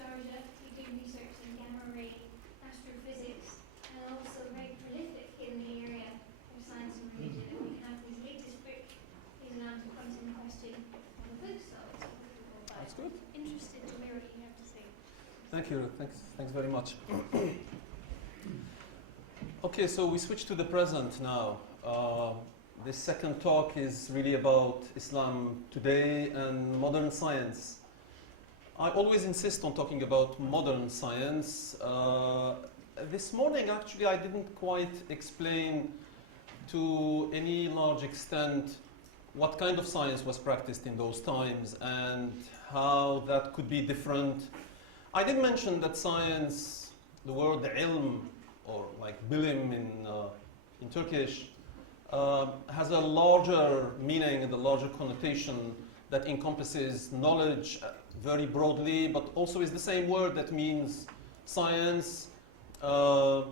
Sharjah. You do research in gamma ray astrophysics, and also very prolific in the area of science and religion. And we have his latest book, Islam to Quantum Question, on the book, so it's wonderful. That's good. Interested to hear what you have to say. Thank you. Thanks very much. Okay, so we switch to the present now. This second talk is really about Islam today and modern science. I always insist on talking about modern science. This morning, actually, I didn't quite explain to any large extent what kind of science was practiced in those times and how that could be different. I did mention that science, the word ilm, or like bilim in Turkish, has a larger meaning and a larger connotation that encompasses knowledge very broadly, but also is the same word that means science. The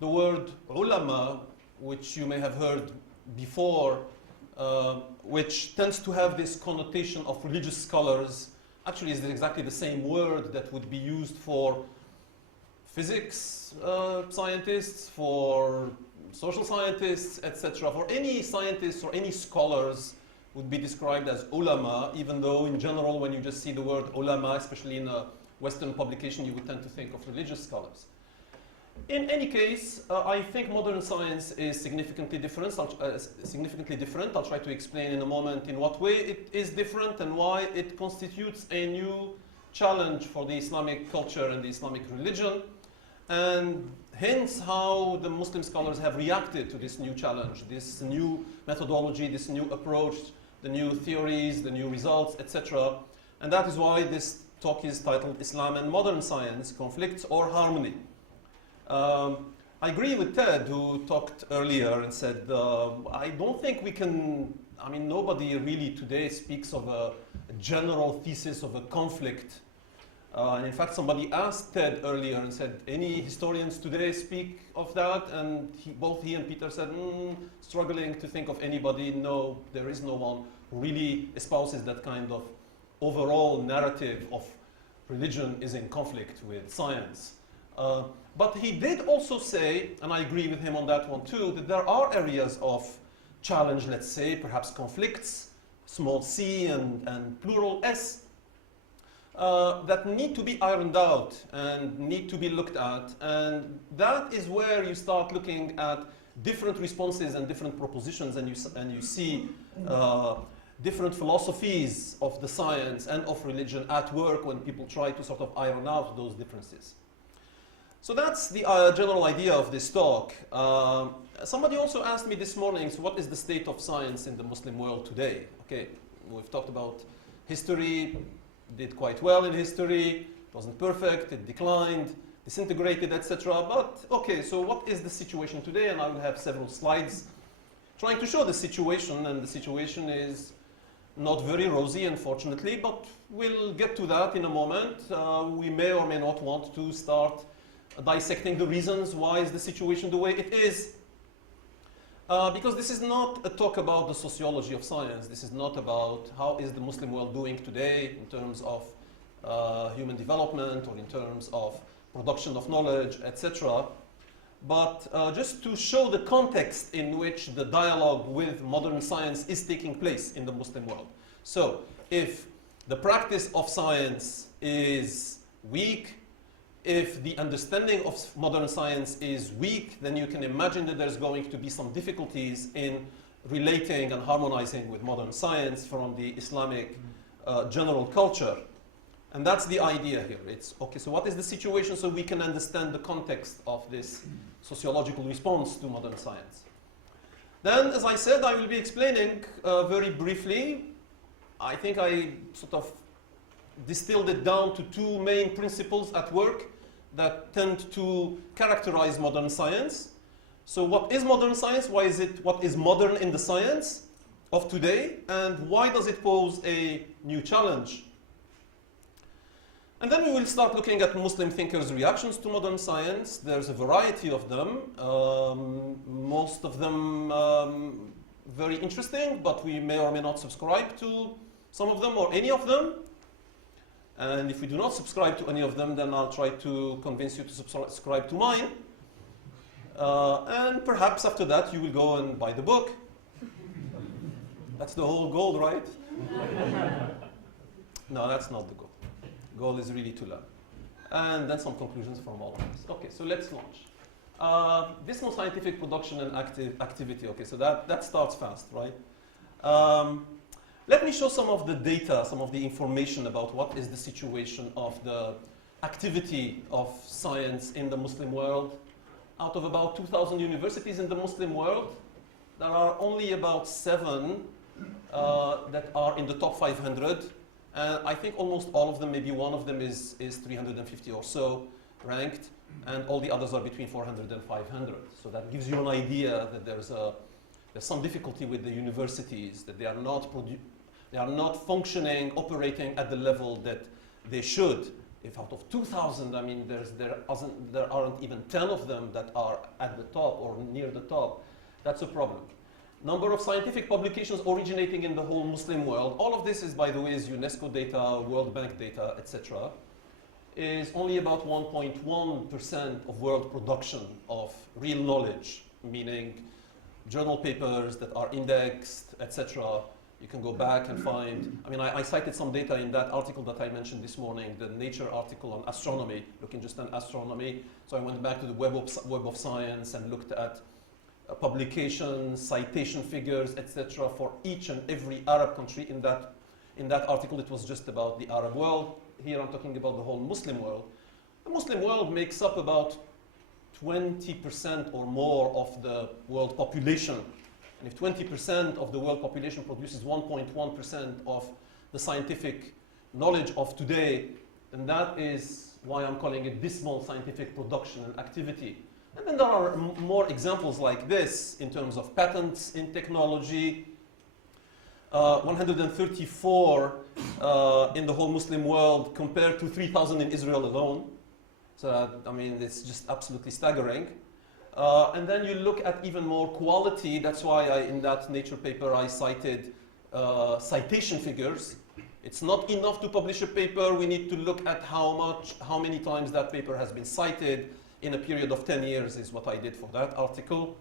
word ulama, which you may have heard before, which tends to have this connotation of religious scholars, actually is exactly the same word that would be used for physics scientists, for social scientists, etc. For any scientists or any scholars would be described as ulama, even though in general when you just see the word ulama, especially in a Western publication, you would tend to think of religious scholars. In any case, I think modern science is significantly different. I'll try to explain in a moment in what way it is different and why it constitutes a new challenge for the Islamic culture and the Islamic religion, and hence how the Muslim scholars have reacted to this new challenge, this new methodology, this new approach, the new theories, the new results, etc. And that is why this talk is titled Islam and Modern Science, Conflicts or Harmony. I agree with Ted, who talked earlier and said, I don't think we can, I mean, nobody really today speaks of a general thesis of a conflict. And in fact, somebody asked Ted earlier and said, any historians today speak of that? And both he and Peter said, struggling to think of anybody. No, there is no one who really espouses that kind of overall narrative of religion is in conflict with science. But he did also say, and I agree with him on that one too, that there are areas of challenge, let's say, perhaps conflicts, small c and plural s, that need to be ironed out and need to be looked at. And that is where you start looking at different responses and different propositions, and you see different philosophies of the science and of religion at work when people try to sort of iron out those differences. So that's the general idea of this talk. Somebody also asked me this morning, so what is the state of science in the Muslim world today? Okay, we've talked about history, did quite well in history, it wasn't perfect, it declined, disintegrated, etc. But okay, so what is the situation today? And I will have several slides trying to show the situation, and the situation is not very rosy, unfortunately, but we'll get to that in a moment. We may or may not want to start dissecting the reasons why is the situation the way it is. Because this is not a talk about the sociology of science. This is not about how is the Muslim world doing today in terms of human development or in terms of production of knowledge, etc. But just to show the context in which the dialogue with modern science is taking place in the Muslim world. So if the practice of science is weak, if the understanding of modern science is weak, then you can imagine that there's going to be some difficulties in relating and harmonizing with modern science from the Islamic general culture. And that's the idea here. It's, okay, so what is the situation so we can understand the context of this sociological response to modern science? Then, as I said, I will be explaining very briefly. I think I sort of distilled it down to two main principles at work that tend to characterize modern science. So what is modern science? Why is it, what is modern in the science of today? And why does it pose a new challenge? And then we will start looking at Muslim thinkers' reactions to modern science. There's a variety of them, most of them very interesting, but we may or may not subscribe to some of them or any of them. And if you do not subscribe to any of them, then I'll try to convince you to subscribe to mine. And perhaps after that, you will go and buy the book. That's the whole goal, right? No, that's not the goal. Goal is really to learn. And then some conclusions from all of this. Okay, so let's launch. Dismal scientific production and activity. Okay, so that starts fast, right? Let me show some of the data, some of the information about what is the situation of the activity of science in the Muslim world. Out of about 2,000 universities in the Muslim world, there are only about 7 that are in the top 500. And I think almost all of them, maybe one of them is 350 or so ranked, and all the others are between 400 and 500. So that gives you an idea that there's some difficulty with the universities, that they are not functioning, operating at the level that they should. If out of 2,000, I mean, there aren't even 10 of them that are at the top or near the top, that's a problem. Number of scientific publications originating in the whole Muslim world, all of this is, by the way, is UNESCO data, World Bank data, etc., is only about 1.1% of world production of real knowledge, meaning journal papers that are indexed, etc. You can go back and find, I mean, I cited some data in that article that I mentioned this morning, the Nature article on astronomy, looking just at astronomy. So I went back to the Web of Science and looked at publications, citation figures, etc. for each and every Arab country. In that article, it was just about the Arab world. Here I'm talking about the whole Muslim world. The Muslim world makes up about 20% or more of the world population. And if 20% of the world population produces 1.1% of the scientific knowledge of today, then that is why I'm calling it dismal scientific production and activity. And then there are more examples like this in terms of patents in technology. 134 in the whole Muslim world compared to 3,000 in Israel alone. So, I mean, it's just absolutely staggering. And then you look at even more quality. That's why in that Nature paper I cited citation figures. It's not enough to publish a paper. We need to look at how many times that paper has been cited in a period of 10 years is what I did for that article.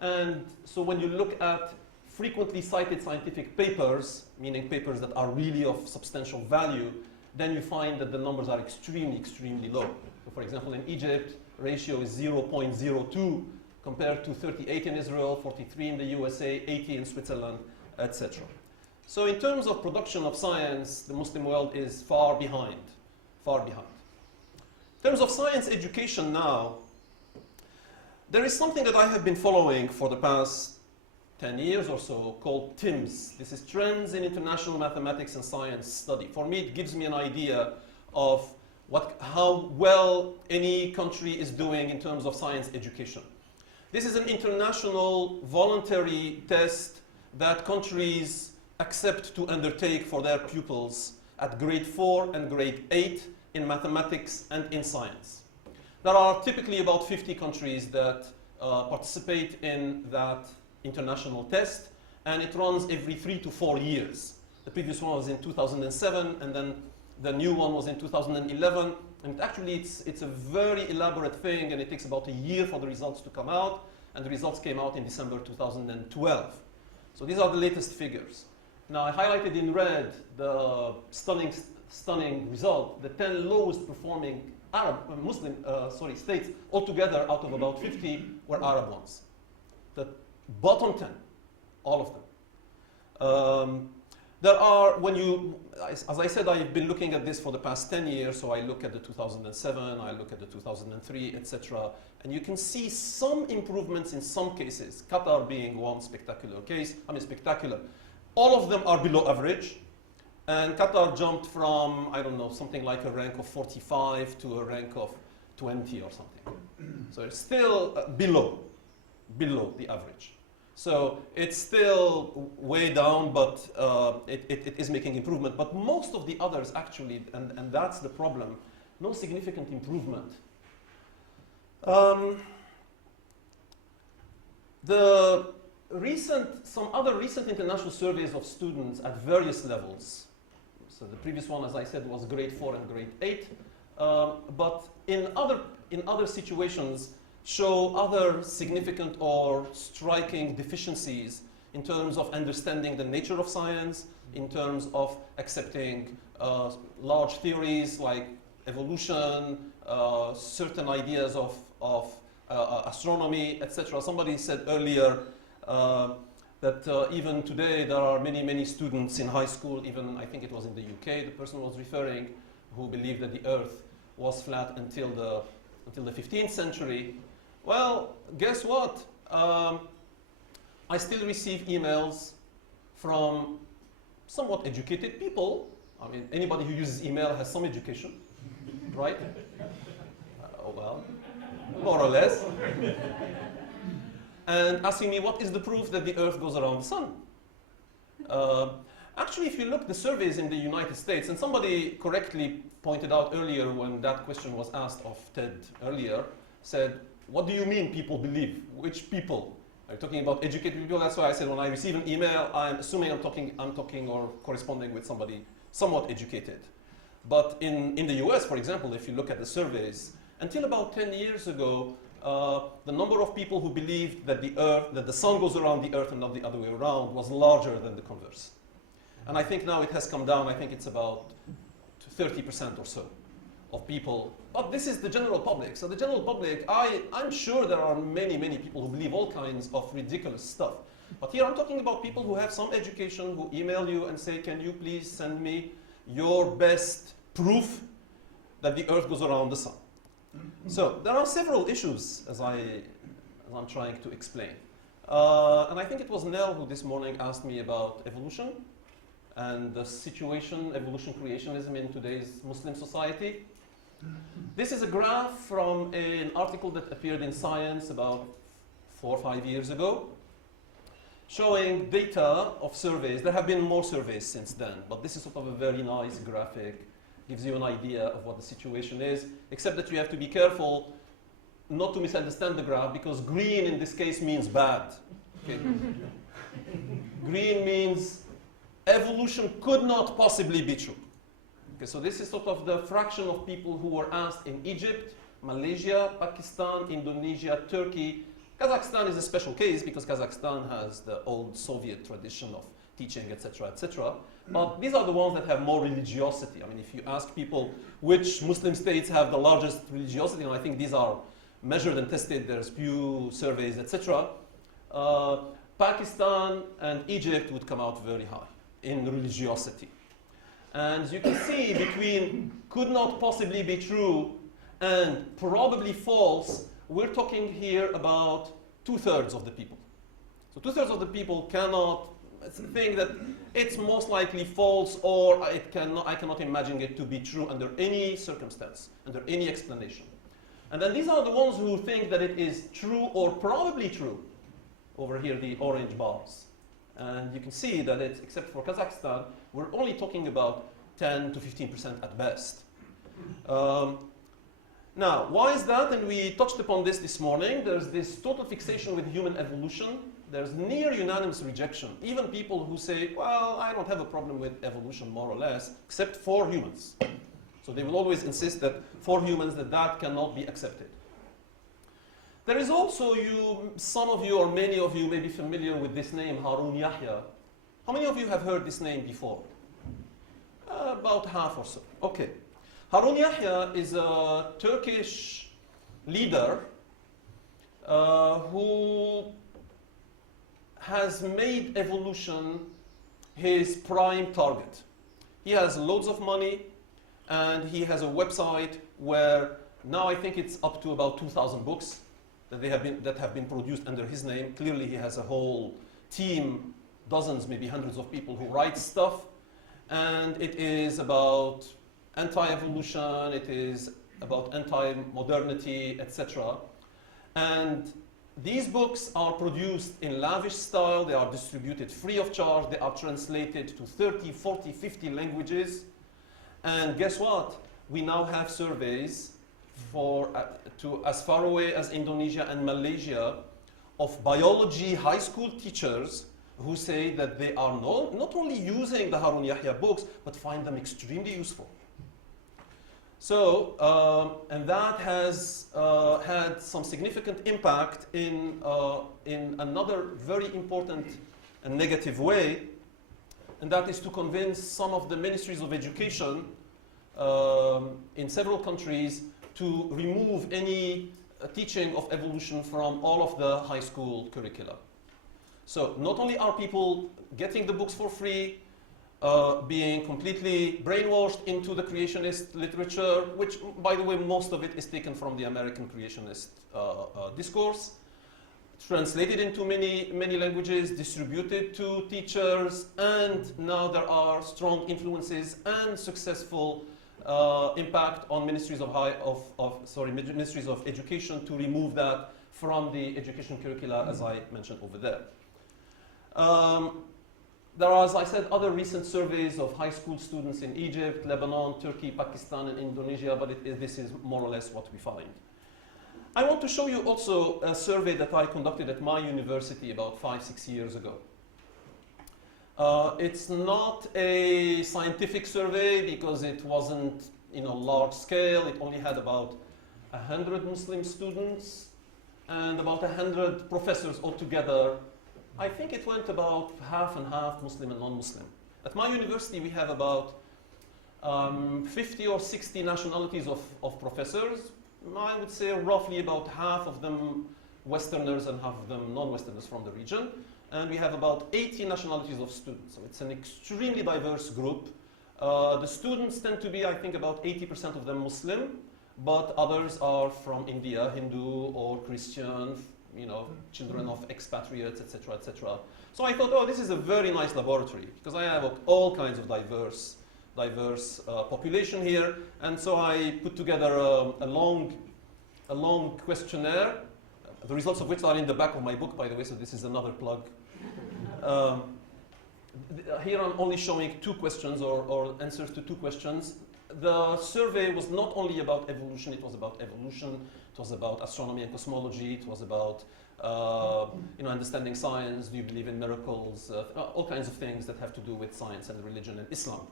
And so when you look at frequently cited scientific papers, meaning papers that are really of substantial value, then you find that the numbers are extremely, extremely low. So for example, in Egypt, ratio is 0.02 compared to 38 in Israel, 43 in the USA, 80 in Switzerland, etc. So in terms of production of science, the Muslim world is far behind, far behind. In terms of science education now, there is something that I have been following for the past 10 years or so called TIMSS. This is Trends in International Mathematics and Science Study. For me, it gives me an idea of how well any country is doing in terms of science education. This is an international voluntary test that countries accept to undertake for their pupils at grade 4 and grade 8 in mathematics and in science. There are typically about 50 countries that participate in that international test, and it runs every 3 to 4 years. The previous one was in 2007, and then the new one was in 2011. And actually, it's a very elaborate thing, and it takes about a year for the results to come out, and the results came out in December 2012. So these are the latest figures. Now, I highlighted in red the stunning result. The 10 lowest performing states altogether out of about 50 were Arab ones. The bottom 10, all of them. There are, as I said, I've been looking at this for the past 10 years, so I look at the 2007, I look at the 2003, etc. And you can see some improvements in some cases, Qatar being one spectacular case. I mean, spectacular. All of them are below average. And Qatar jumped from, I don't know, something like a rank of 45 to a rank of 20 or something. So it's still below the average. So it's still way down, but it is making improvement. But most of the others actually, and that's the problem, no significant improvement. Some other recent international surveys of students at various levels, So the previous one, as I said, was grade 4 and grade 8. But in other situations, show other significant or striking deficiencies in terms of understanding the nature of science, in terms of accepting large theories like evolution, certain ideas of astronomy, etc. Somebody said earlier that even today there are many, many students in high school, even I think it was in the UK, the person was referring, who believed that the Earth was flat until the 15th century. Well, guess what? I still receive emails from somewhat educated people. I mean, anybody who uses email has some education, right? Well, more or less. And asking me, what is the proof that the Earth goes around the sun? Actually, if you look at the surveys in the United States, and somebody correctly pointed out earlier when that question was asked of Ted earlier, said, what do you mean people believe? Which people? Are you talking about educated people? That's why I said when I receive an email, I'm assuming I'm talking or corresponding with somebody somewhat educated. But in the US, for example, if you look at the surveys, until about 10 years ago, the number of people who believed that the sun goes around the Earth and not the other way around was larger than the converse. And I think now it has come down. I think it's about 30% or so of people. But this is the general public. So the general public, I'm sure there are many, many people who believe all kinds of ridiculous stuff. But here I'm talking about people who have some education, who email you and say, can you please send me your best proof that the Earth goes around the sun? So there are several issues as I'm trying to explain. And I think it was Nell who this morning asked me about evolution and the situation, evolution creationism in today's Muslim society. This is a graph from an article that appeared in Science about 4 or 5 years ago, showing data of surveys. There have been more surveys since then, but this is sort of a very nice graphic. Gives you an idea of what the situation is, except that you have to be careful not to misunderstand the graph, because green in this case means bad. Okay? Green means evolution could not possibly be true. Okay, so this is sort of the fraction of people who were asked in Egypt, Malaysia, Pakistan, Indonesia, Turkey. Kazakhstan is a special case because Kazakhstan has the old Soviet tradition of teaching, etc., etc. But these are the ones that have more religiosity. I mean, if you ask people which Muslim states have the largest religiosity, and I think these are measured and tested, there's Pew surveys, etc. Pakistan and Egypt would come out very high in religiosity. And as you can see, between could not possibly be true and probably false, we're talking here about 2/3 of the people. So 2/3 of the people cannot think that it's most likely false, or I cannot imagine it to be true under any circumstance, under any explanation. And then these are the ones who think that it is true or probably true. Over here, the orange bars. And you can see that it's, except for Kazakhstan, we're only talking about 10 to 15% at best. Now, why is that? And we touched upon this morning. There's this total fixation with human evolution. There's near unanimous rejection. Even people who say, well, I don't have a problem with evolution more or less, except for humans. So they will always insist that for humans that cannot be accepted. There is also some of you or many of you may be familiar with this name, Harun Yahya. How many of you have heard this name before? About half or so. Okay. Harun Yahya is a Turkish leader who has made evolution his prime target. He has loads of money, and he has a website where now I think it's up to about 2,000 books that have been produced under his name. Clearly he has a whole team, dozens, maybe hundreds of people who write stuff, and it is about anti-evolution, it is about anti-modernity, etc. And these books are produced in lavish style, they are distributed free of charge, they are translated to 30, 40, 50 languages. And guess what? We now have surveys to as far away as Indonesia and Malaysia of biology high school teachers who say that they are not only using the Harun Yahya books, but find them extremely useful. So, and that has had some significant impact in another very important and negative way, and that is to convince some of the ministries of education in several countries to remove any teaching of evolution from all of the high school curricula. So not only are people getting the books for free, being completely brainwashed into the creationist literature, which, by the way, most of it is taken from the American creationist discourse, translated into many languages, distributed to teachers, and now there are strong influences and successful impact on ministries ministries of education to remove that from the education curricula, as I mentioned over there. There are, as I said, other recent surveys of high school students in Egypt, Lebanon, Turkey, Pakistan, and Indonesia, but this is more or less what we find. I want to show you also a survey that I conducted at my university about 5-6 years ago. It's not a scientific survey because it wasn't, large scale. It only had about 100 Muslim students and about 100 professors altogether. I think it went about half and half, Muslim and non-Muslim. At my university, we have about 50 or 60 nationalities of professors. I would say roughly about half of them Westerners and half of them non-Westerners from the region. And we have about 80 nationalities of students. So it's an extremely diverse group. The students tend to be, I think, about 80% of them Muslim, but others are from India, Hindu or Christian, children of expatriates, etc., etc. So I thought, this is a very nice laboratory because I have all kinds of diverse population here, and so I put together a long questionnaire, the results of which are in the back of my book, by the way. So this is another plug. Here I'm only showing 2 questions or answers to 2 questions. The survey was not only about evolution, it was about evolution, it was about astronomy and cosmology, it was about understanding science, do you believe in miracles, all kinds of things that have to do with science and religion and Islam.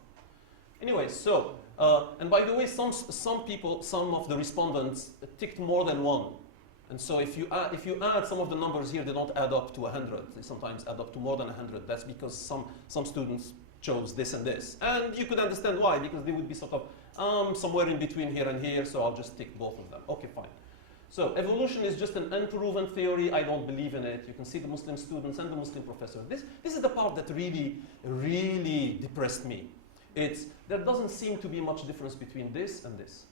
Anyway, so, and by the way, some of the respondents ticked more than one. And so if you add some of the numbers here, they don't add up to 100. They sometimes add up to more than 100. That's because some students chose this and this. And you could understand why, because they would be sort of somewhere in between here and here, so I'll just tick both of them. Okay, fine. So evolution is just an unproven theory. I don't believe in it. You can see the Muslim students and the Muslim professor. This is the part that really, really depressed me. There doesn't seem to be much difference between this and this.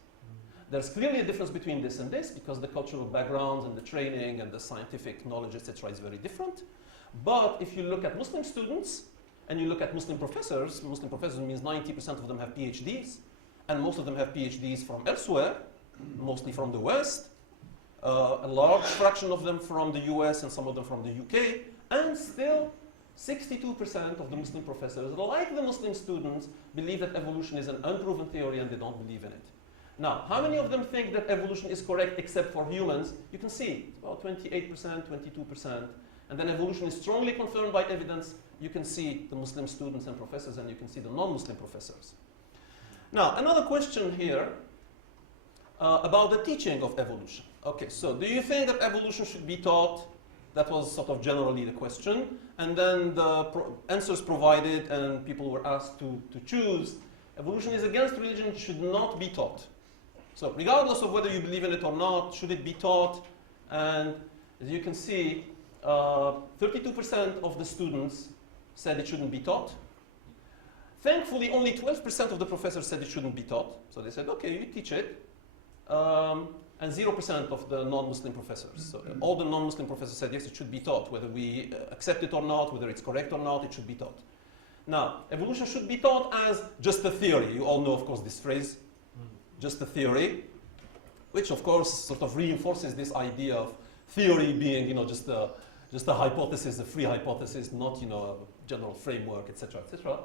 There's clearly a difference between this and this because the cultural backgrounds and the training and the scientific knowledge, etc., is very different. But if you look at Muslim students and you look at Muslim professors means 90% of them have PhDs, and most of them have PhDs from elsewhere, mostly from the West, a large fraction of them from the US and some of them from the UK, and still 62% of the Muslim professors, like the Muslim students, believe that evolution is an unproven theory and they don't believe in it. Now, how many of them think that evolution is correct except for humans? You can see, it's about 28%, 22%. And then evolution is strongly confirmed by evidence. You can see the Muslim students and professors, and you can see the non-Muslim professors. Now, another question here about the teaching of evolution. Okay, so do you think that evolution should be taught? That was sort of generally the question. And then the answers provided, and people were asked to choose. Evolution is against religion, it should not be taught. So regardless of whether you believe in it or not, should it be taught? And as you can see, 32% of the students said it shouldn't be taught. Thankfully, only 12% of the professors said it shouldn't be taught. So they said, okay, you teach it. And 0% of the non-Muslim professors. So all the non-Muslim professors said, yes, it should be taught. Whether we accept it or not, whether it's correct or not, it should be taught. Now, evolution should be taught as just a theory. You all know, of course, this phrase, just a theory, which, of course, sort of reinforces this idea of theory being, just a hypothesis, a free hypothesis, not, a general framework, etc., etc.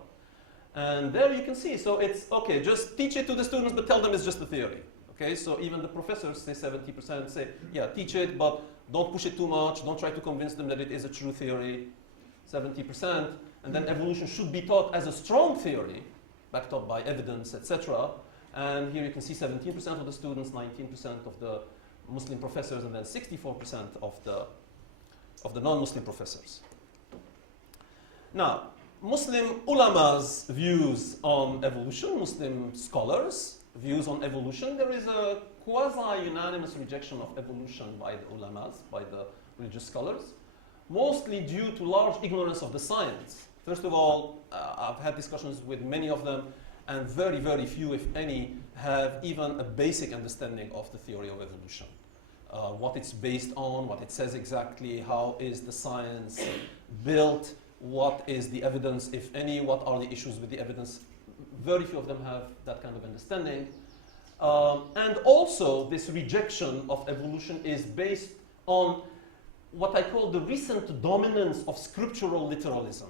And there you can see, so it's, okay, just teach it to the students, but tell them it's just a theory. Okay, so even the professors, say 70%, say, yeah, teach it, but don't push it too much, don't try to convince them that it is a true theory. 70%, and then evolution should be taught as a strong theory, backed up by evidence, etc. And here you can see 17% of the students, 19% of the Muslim professors, and then 64% of the non-Muslim professors. Now, Muslim ulama's views on evolution, Muslim scholars' views on evolution, there is a quasi-unanimous rejection of evolution by the ulamas, by the religious scholars, mostly due to large ignorance of the science. First of all, I've had discussions with many of them, and very, very few, if any, have even a basic understanding of the theory of evolution. What it's based on, what it says exactly, how is the science built, what is the evidence, if any, what are the issues with the evidence. Very few of them have that kind of understanding. And also, this rejection of evolution is based on what I call the recent dominance of scriptural literalism.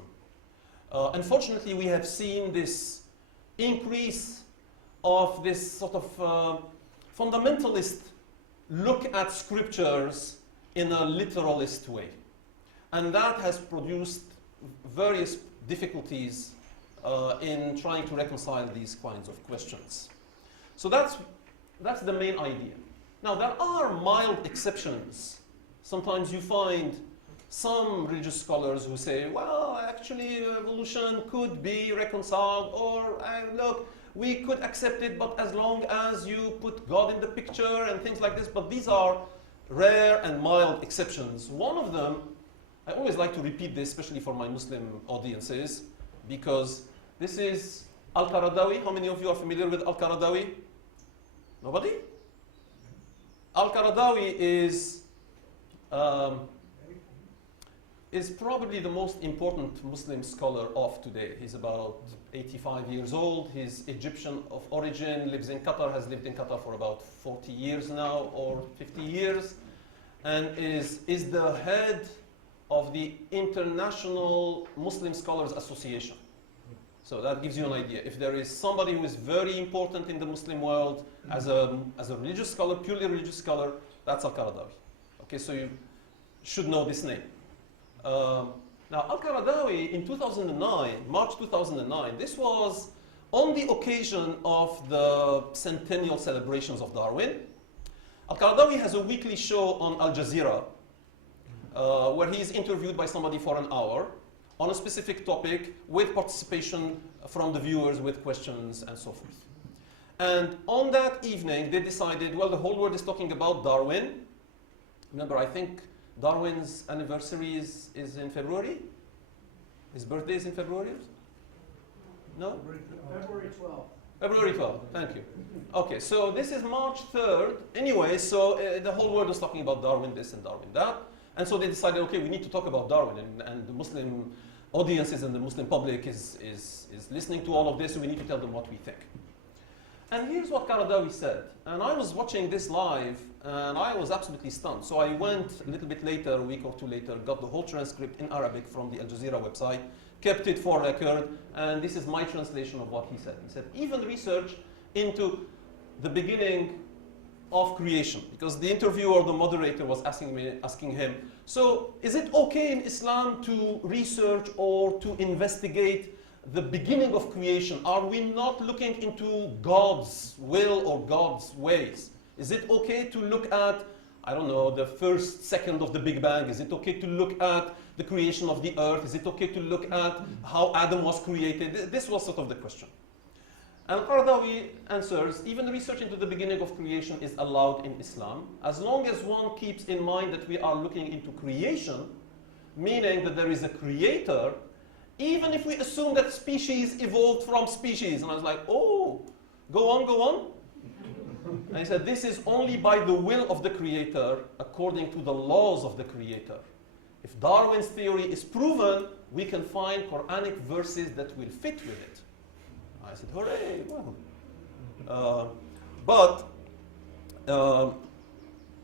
Unfortunately, we have seen this increase of this sort of fundamentalist look at scriptures in a literalist way. And that has produced various difficulties in trying to reconcile these kinds of questions. So that's the main idea. Now, there are mild exceptions. Sometimes you find some religious scholars who say, well, actually, evolution could be reconciled, or look, we could accept it, but as long as you put God in the picture and things like this. But these are rare and mild exceptions. One of them, I always like to repeat this, especially for my Muslim audiences, because this is Al-Qaradawi. How many of you are familiar with Al-Qaradawi? Nobody? Al-Qaradawi is probably the most important Muslim scholar of today. He's about 85 years old. He's Egyptian of origin, lives in Qatar, has lived in Qatar for about 40 years now, or 50 years, and is the head of the International Muslim Scholars Association. So that gives you an idea. If there is somebody who is very important in the Muslim world as a religious scholar, purely religious scholar, that's Al-Qaradawi. Okay, so you should know this name. Now, Al-Qaradawi in 2009, March 2009, this was on the occasion of the centennial celebrations of Darwin. Al-Qaradawi has a weekly show on Al Jazeera where he is interviewed by somebody for an hour on a specific topic with participation from the viewers with questions and so forth. And on that evening, they decided, well, the whole world is talking about Darwin. Remember, I think Darwin's anniversary is in February? His birthday is in February? No? February 12th. February 12th, thank you. Okay, so this is March 3rd. Anyway, so the whole world was talking about Darwin this and Darwin that. And so they decided, okay, we need to talk about Darwin. And the Muslim audiences and the Muslim public is listening to all of this, so we need to tell them what we think. And here's what Qaradawi said. And I was watching this live, and I was absolutely stunned. So I went a little bit later, a week or two later, got the whole transcript in Arabic from the Al Jazeera website, kept it for record, and this is my translation of what he said. He said, even research into the beginning of creation, because the interviewer, the moderator, was asking him, so is it okay in Islam to research or to investigate the beginning of creation? Are we not looking into God's will or God's ways? Is it okay to look at, I don't know, the first second of the Big Bang? Is it okay to look at the creation of the earth? Is it okay to look at how Adam was created? This was sort of the question. And Qaradawi answers, even research into the beginning of creation is allowed in Islam, as long as one keeps in mind that we are looking into creation, meaning that there is a creator, even if we assume that species evolved from species. And I was like, oh, go on, go on. And he said, this is only by the will of the creator, according to the laws of the creator. If Darwin's theory is proven, we can find Quranic verses that will fit with it. I said, hooray, well.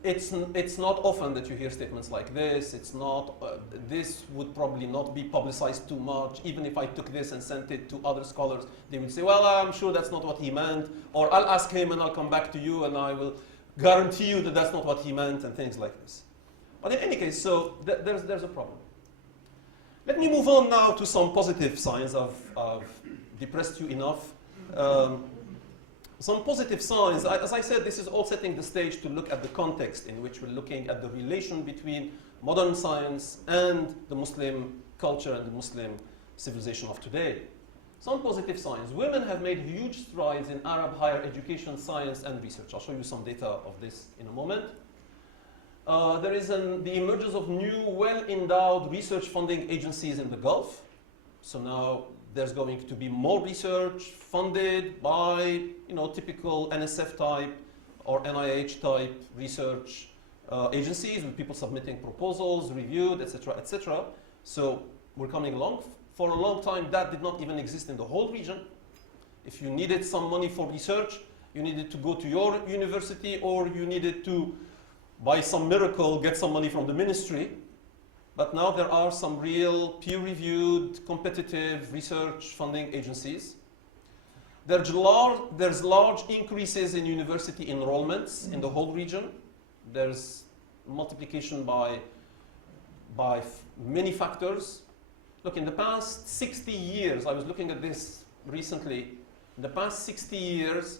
It's not often that you hear statements like this. It's not, this would probably not be publicized too much. Even if I took this and sent it to other scholars, they would say, well, I'm sure that's not what he meant. Or I'll ask him and I'll come back to you and I will guarantee you that that's not what he meant, and things like this. But in any case, so there's a problem. Let me move on now to some positive signs. I've depressed you enough. Some positive signs. As I said, this is all setting the stage to look at the context in which we're looking at the relation between modern science and the Muslim culture and the Muslim civilization of today. Some positive signs. Women have made huge strides in Arab higher education, science, and research. I'll show you some data of this in a moment. There is the emergence of new, well-endowed research funding agencies in the Gulf. So now there's going to be more research funded by, typical NSF type or NIH type research agencies with people submitting proposals, reviewed, etc., etc. So we're coming along. For a long time, that did not even exist in the whole region. If you needed some money for research, you needed to go to your university, or you needed to, by some miracle, get some money from the ministry. But now there are some real peer-reviewed, competitive research funding agencies. There's large increases in university enrollments in the whole region. There's multiplication by many factors. Look, in the past 60 years, I was looking at this recently, in the past 60 years,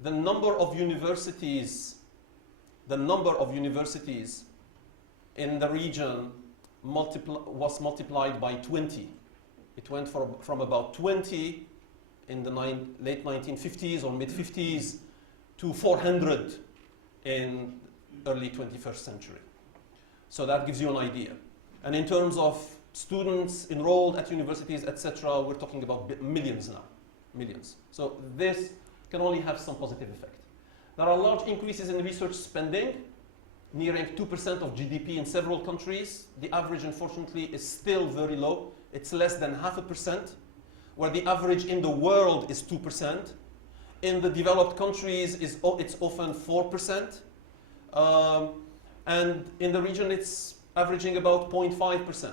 the number of universities in the region was multiplied by 20. It went from about 20 in the late 1950s or mid-50s to 400 in early 21st century. So that gives you an idea. And in terms of students enrolled at universities, etc., we're talking about millions now, millions. So this can only have some positive effect. There are large increases in research spending, nearing 2% of GDP in several countries. The average, unfortunately, is still very low. It's less than 0.5%, where the average in the world is 2%. In the developed countries, it's often 4%. And in the region, it's averaging about 0.5%.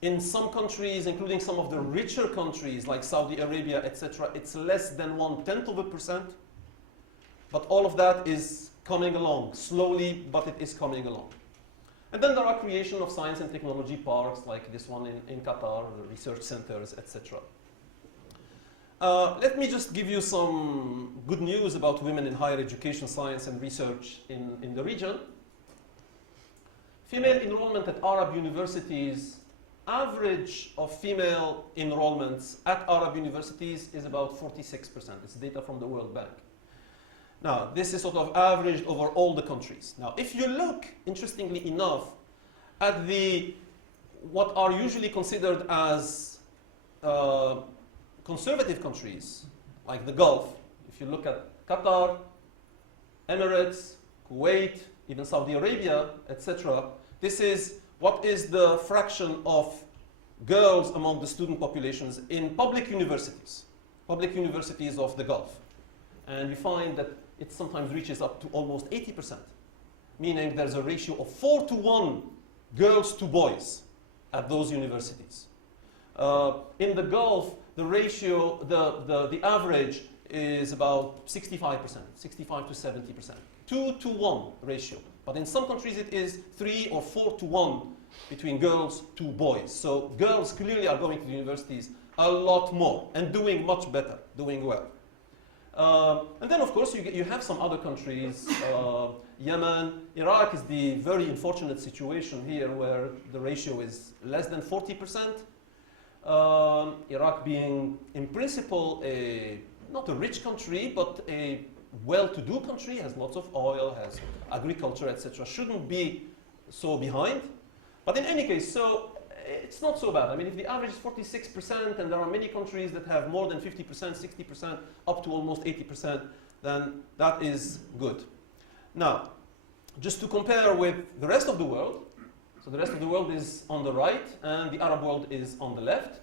In some countries, including some of the richer countries like Saudi Arabia, etc., it's less than 0.1%. But all of that is coming along, slowly, but it is coming along. And then there are creation of science and technology parks like this one in Qatar, the research centers, etc. Let me just give you some good news about women in higher education, science, and research in the region. Female enrollment at Arab universities, average of female enrollments at Arab universities is about 46%. It's data from the World Bank. Now, this is sort of averaged over all the countries. Now, if you look, interestingly enough, at what are usually considered as conservative countries, like the Gulf, if you look at Qatar, Emirates, Kuwait, even Saudi Arabia, etc., this is what is the fraction of girls among the student populations in public universities of the Gulf. And you find that it sometimes reaches up to almost 80%, meaning there's a ratio of 4:1 girls to boys at those universities. In the Gulf, the ratio, the average is about 65%, 65 to 70%, 2:1 ratio. But in some countries it is 3 or 4:1 between girls to boys. So girls clearly are going to the universities a lot more and doing much better, doing well. And then, of course, you have some other countries. Yemen, Iraq is the very unfortunate situation here where the ratio is less than 40%. Iraq being, in principle, not a rich country, but a well-to-do country, has lots of oil, has agriculture, etc., shouldn't be so behind. But in any case, so it's not so bad. I mean, if the average is 46%, and there are many countries that have more than 50%, 60%, up to almost 80%, then that is good. Now, just to compare with the rest of the world, so the rest of the world is on the right, and the Arab world is on the left.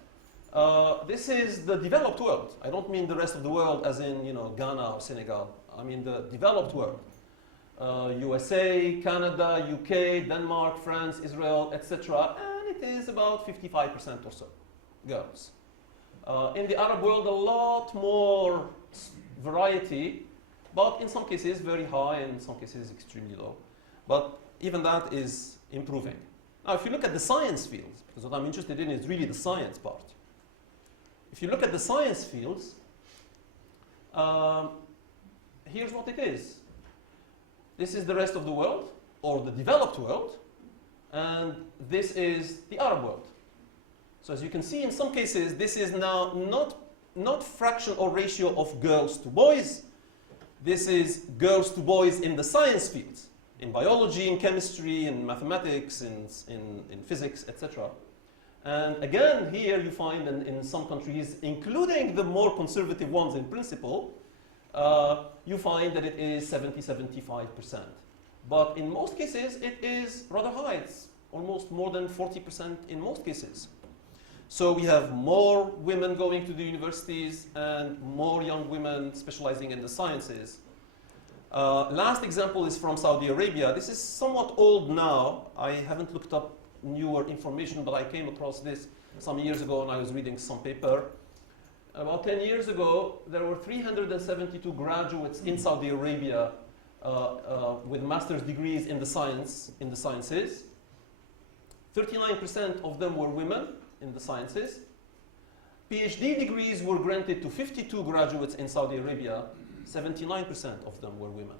This is the developed world. I don't mean the rest of the world as in, Ghana or Senegal. I mean the developed world. USA, Canada, UK, Denmark, France, Israel, etc. And it is about 55% or so girls. In the Arab world, a lot more variety, but in some cases very high, and in some cases extremely low. But even that is improving. Now, if you look at the science fields, because what I'm interested in is really the science part. If you look at the science fields, here's what it is. This is the rest of the world, or the developed world, and this is the Arab world. So as you can see, in some cases, this is now not fraction or ratio of girls to boys. This is girls to boys in the science fields, in biology, in chemistry, in mathematics, in physics, etc. And again, here you find in some countries, including the more conservative ones in principle, you find that it is 70-75%. But in most cases, it is rather high. It's almost more than 40% in most cases. So we have more women going to the universities and more young women specializing in the sciences. Last example is from Saudi Arabia. This is somewhat old now. I haven't looked up newer information, but I came across this some years ago and I was reading some paper. About 10 years ago, there were 372 graduates in Saudi Arabia with master's degrees in the sciences. 39% of them were women in the sciences. PhD degrees were granted to 52 graduates in Saudi Arabia. 79% of them were women.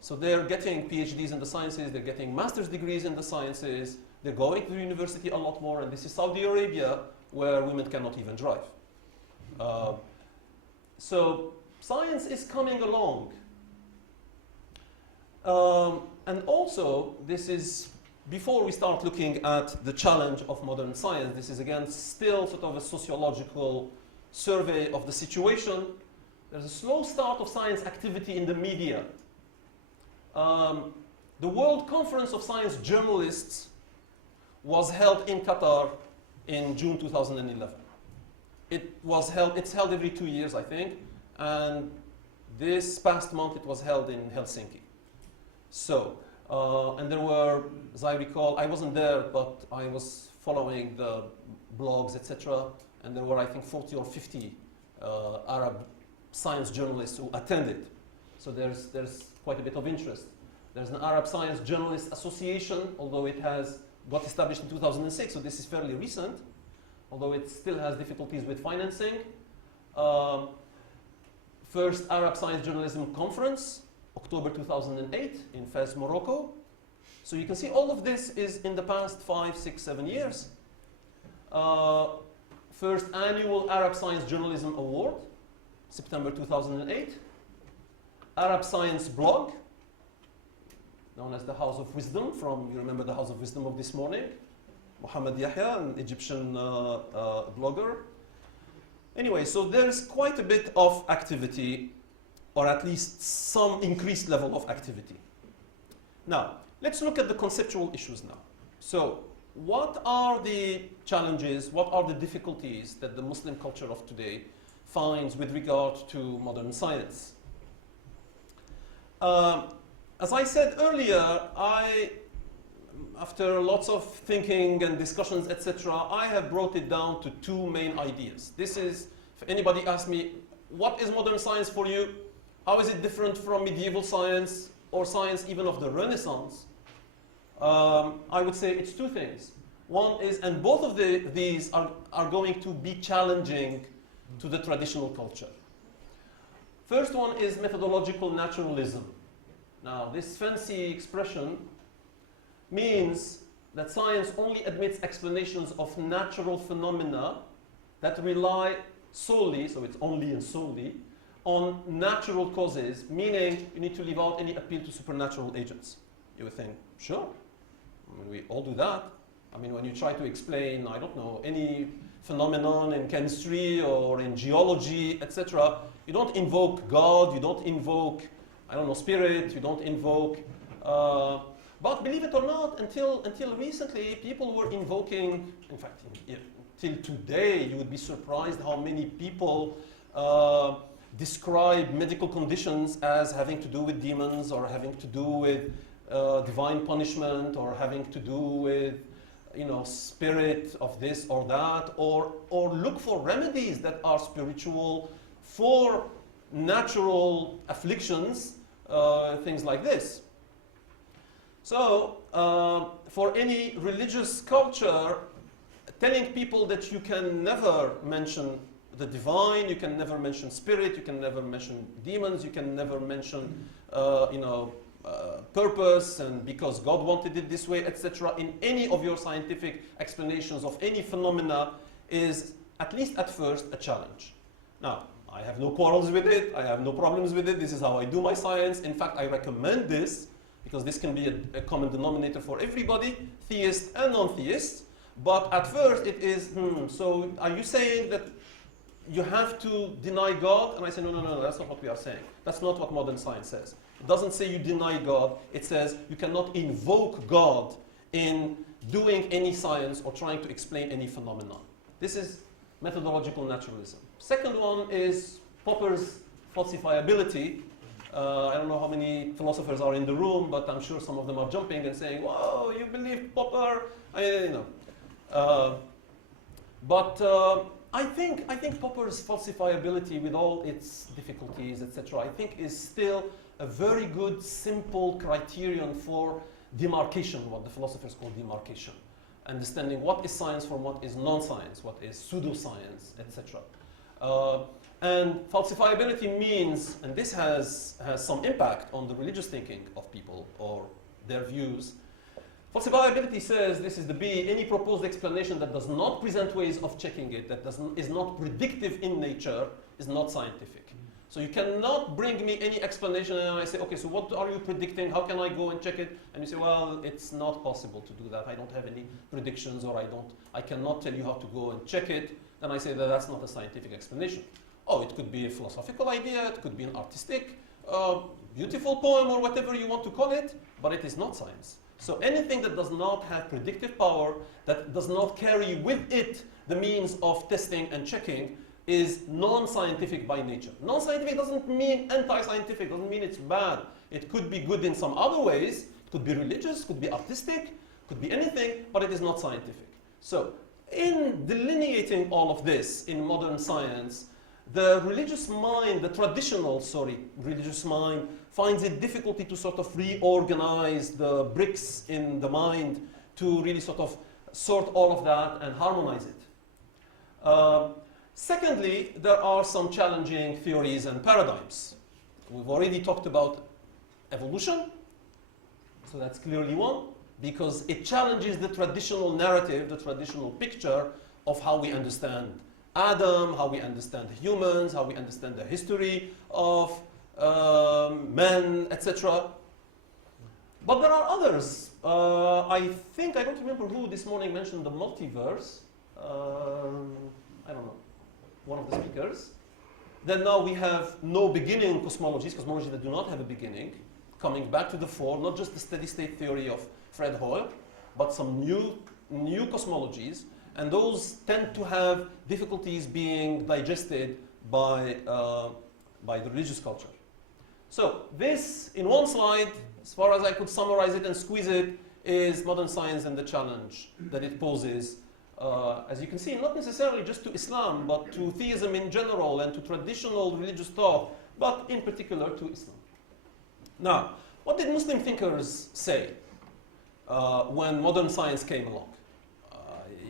So they're getting PhDs in the sciences, they're getting master's degrees in the sciences, they're going to the university a lot more, and this is Saudi Arabia, where women cannot even drive. So science is coming along. And also, this is, before we start looking at the challenge of modern science, this is again still sort of a sociological survey of the situation. There's a slow start of science activity in the media. The World Conference of Science Journalists was held in Qatar in June 2011. It's held every 2 years, I think, and this past month it was held in Helsinki. So, and there were, as I recall, I wasn't there, but I was following the blogs, etc., and there were, I think, 40 or 50 Arab science journalists who attended. So there's quite a bit of interest. There's an Arab Science Journalists Association, although it got established in 2006, so this is fairly recent, although it still has difficulties with financing. First Arab Science Journalism Conference, October 2008 in Fez, Morocco. So you can see all of this is in the past 5, 6, 7 years. First annual Arab Science Journalism Award, September 2008. Arab Science Blog, known as the House of Wisdom, you remember the House of Wisdom of this morning? Muhammad Yahya, an Egyptian blogger. Anyway, so there's quite a bit of activity, or at least some increased level of activity. Now, let's look at the conceptual issues now. So, what are the challenges, what are the difficulties that the Muslim culture of today finds with regard to modern science? As I said earlier, after lots of thinking and discussions, etc., I have brought it down to two main ideas. This is, if anybody asks me, what is modern science for you? How is it different from medieval science or science even of the Renaissance? I would say it's two things. One is, and both of these are going to be challenging to the traditional culture. First one is methodological naturalism. Now, this fancy expression means that science only admits explanations of natural phenomena that rely solely, so it's only and solely, on natural causes, meaning you need to leave out any appeal to supernatural agents. You would think, sure, I mean, we all do that. I mean, when you try to explain, I don't know, any phenomenon in chemistry or in geology, etc., you don't invoke God, you don't invoke, I don't know, spirit, you don't invoke, but believe it or not, until recently, people were invoking, in fact, till today, you would be surprised how many people describe medical conditions as having to do with demons or having to do with divine punishment or having to do with, you know, spirit of this or that, or look for remedies that are spiritual for natural afflictions, things like this. So, for any religious culture, telling people that you can never mention the divine, you can never mention spirit, you can never mention demons, you can never mention, purpose, and because God wanted it this way, etc., in any of your scientific explanations of any phenomena is, at least at first, a challenge. Now, I have no quarrels with it, I have no problems with it, this is how I do my science. In fact, I recommend this, because this can be a common denominator for everybody, theists and non-theists. But at first it is, so are you saying that you have to deny God? And I say, no, that's not what we are saying. That's not what modern science says. It doesn't say you deny God. It says you cannot invoke God in doing any science or trying to explain any phenomenon. This is methodological naturalism. Second one is Popper's falsifiability. I don't know how many philosophers are in the room, but I'm sure some of them are jumping and saying, whoa, you believe Popper? I think Popper's falsifiability, with all its difficulties, etc., I think is still a very good, simple criterion for demarcation, what the philosophers call demarcation. Understanding what is science from what is non-science, what is pseudoscience, etc. And falsifiability means, and this has some impact on the religious thinking of people or their views. Falsifiability says, this is the B, any proposed explanation that does not present ways of checking it, that is not predictive in nature, is not scientific. So you cannot bring me any explanation and I say, okay, so what are you predicting? How can I go and check it? And you say, well, it's not possible to do that. I don't have any predictions, or I cannot tell you how to go and check it. Then I say that that's not a scientific explanation. Oh, it could be a philosophical idea, it could be an artistic, beautiful poem, or whatever you want to call it, but it is not science. So anything that does not have predictive power, that does not carry with it the means of testing and checking, is non-scientific by nature. Non-scientific doesn't mean anti-scientific, doesn't mean it's bad. It could be good in some other ways, it could be religious, could be artistic, could be anything, but it is not scientific. So in delineating all of this in modern science, the religious mind, the traditional, religious mind, finds it difficulty to sort of reorganize the bricks in the mind to really sort of sort all of that and harmonize it. Secondly, there are some challenging theories and paradigms. We've already talked about evolution, so that's clearly one, because it challenges the traditional narrative, the traditional picture of how we understand Adam, how we understand humans, how we understand the history of men, etc. But there are others. I don't remember who this morning mentioned the multiverse. I don't know, one of the speakers. Then now we have no beginning cosmologies that do not have a beginning, coming back to the fore, not just the steady state theory of Fred Hoyle, but some new cosmologies. And those tend to have difficulties being digested by the religious culture. So this, in one slide, as far as I could summarize it and squeeze it, is modern science and the challenge that it poses. As you can see, not necessarily just to Islam, but to theism in general and to traditional religious thought, but in particular to Islam. Now, what did Muslim thinkers say when modern science came along?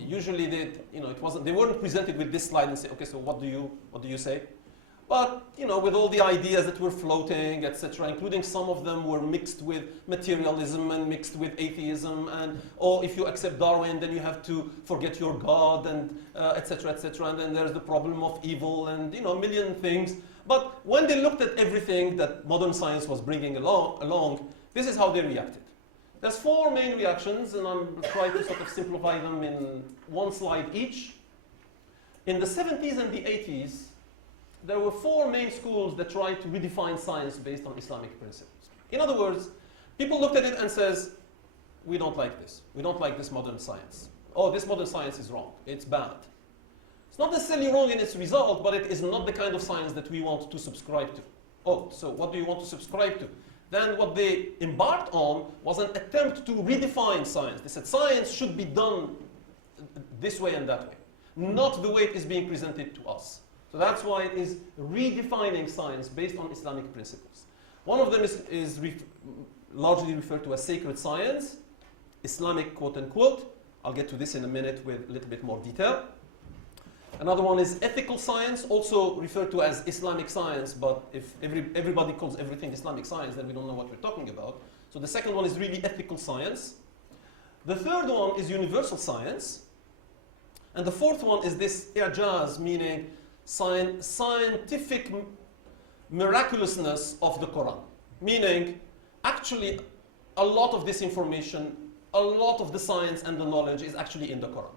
Usually they weren't presented with this slide and say, okay, so what do you say? But with all the ideas that were floating, etc., including some of them were mixed with materialism and mixed with atheism, and if you accept Darwin, then you have to forget your God, and etc., etc., and then there's the problem of evil, and a million things. But when they looked at everything that modern science was bringing along, this is how they reacted. There's four main reactions, and I'm trying to sort of simplify them in one slide each. In the 70s and the 80s, there were four main schools that tried to redefine science based on Islamic principles. In other words, people looked at it and says, we don't like this. We don't like this modern science. Oh, this modern science is wrong. It's bad. It's not necessarily wrong in its result, but it is not the kind of science that we want to subscribe to. Oh, so what do you want to subscribe to? Then what they embarked on was an attempt to redefine science. They said science should be done this way and that way, not the way it is being presented to us. So that's why it is redefining science based on Islamic principles. One of them is largely referred to as sacred science, Islamic quote unquote. I'll get to this in a minute with a little bit more detail. Another one is ethical science, also referred to as Islamic science, but if everybody calls everything Islamic science, then we don't know what we're talking about. So the second one is really ethical science. The third one is universal science. And the fourth one is this i'jaz, meaning scientific miraculousness of the Quran. Meaning, actually, a lot of this information, a lot of the science and the knowledge is actually in the Quran.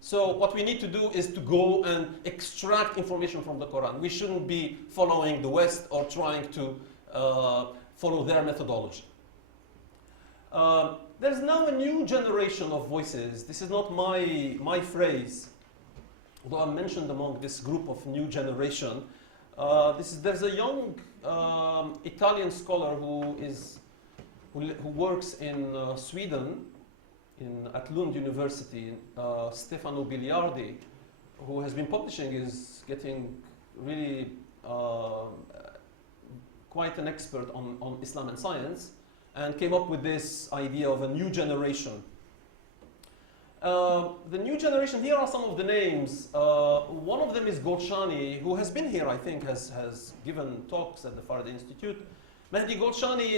So what we need to do is to go and extract information from the Quran. We shouldn't be following the West or trying to follow their methodology. There's now a new generation of voices. This is not my phrase, although I'm mentioned among this group of new generation. There's a young Italian scholar who works in Sweden, at Lund University, Stefano Biliardi, who has been publishing, is getting really quite an expert on Islam and science, and came up with this idea of a new generation. The new generation, here are some of the names. One of them is Golshani, who has been here, I think, has given talks at the Faraday Institute. Mehdi Golshani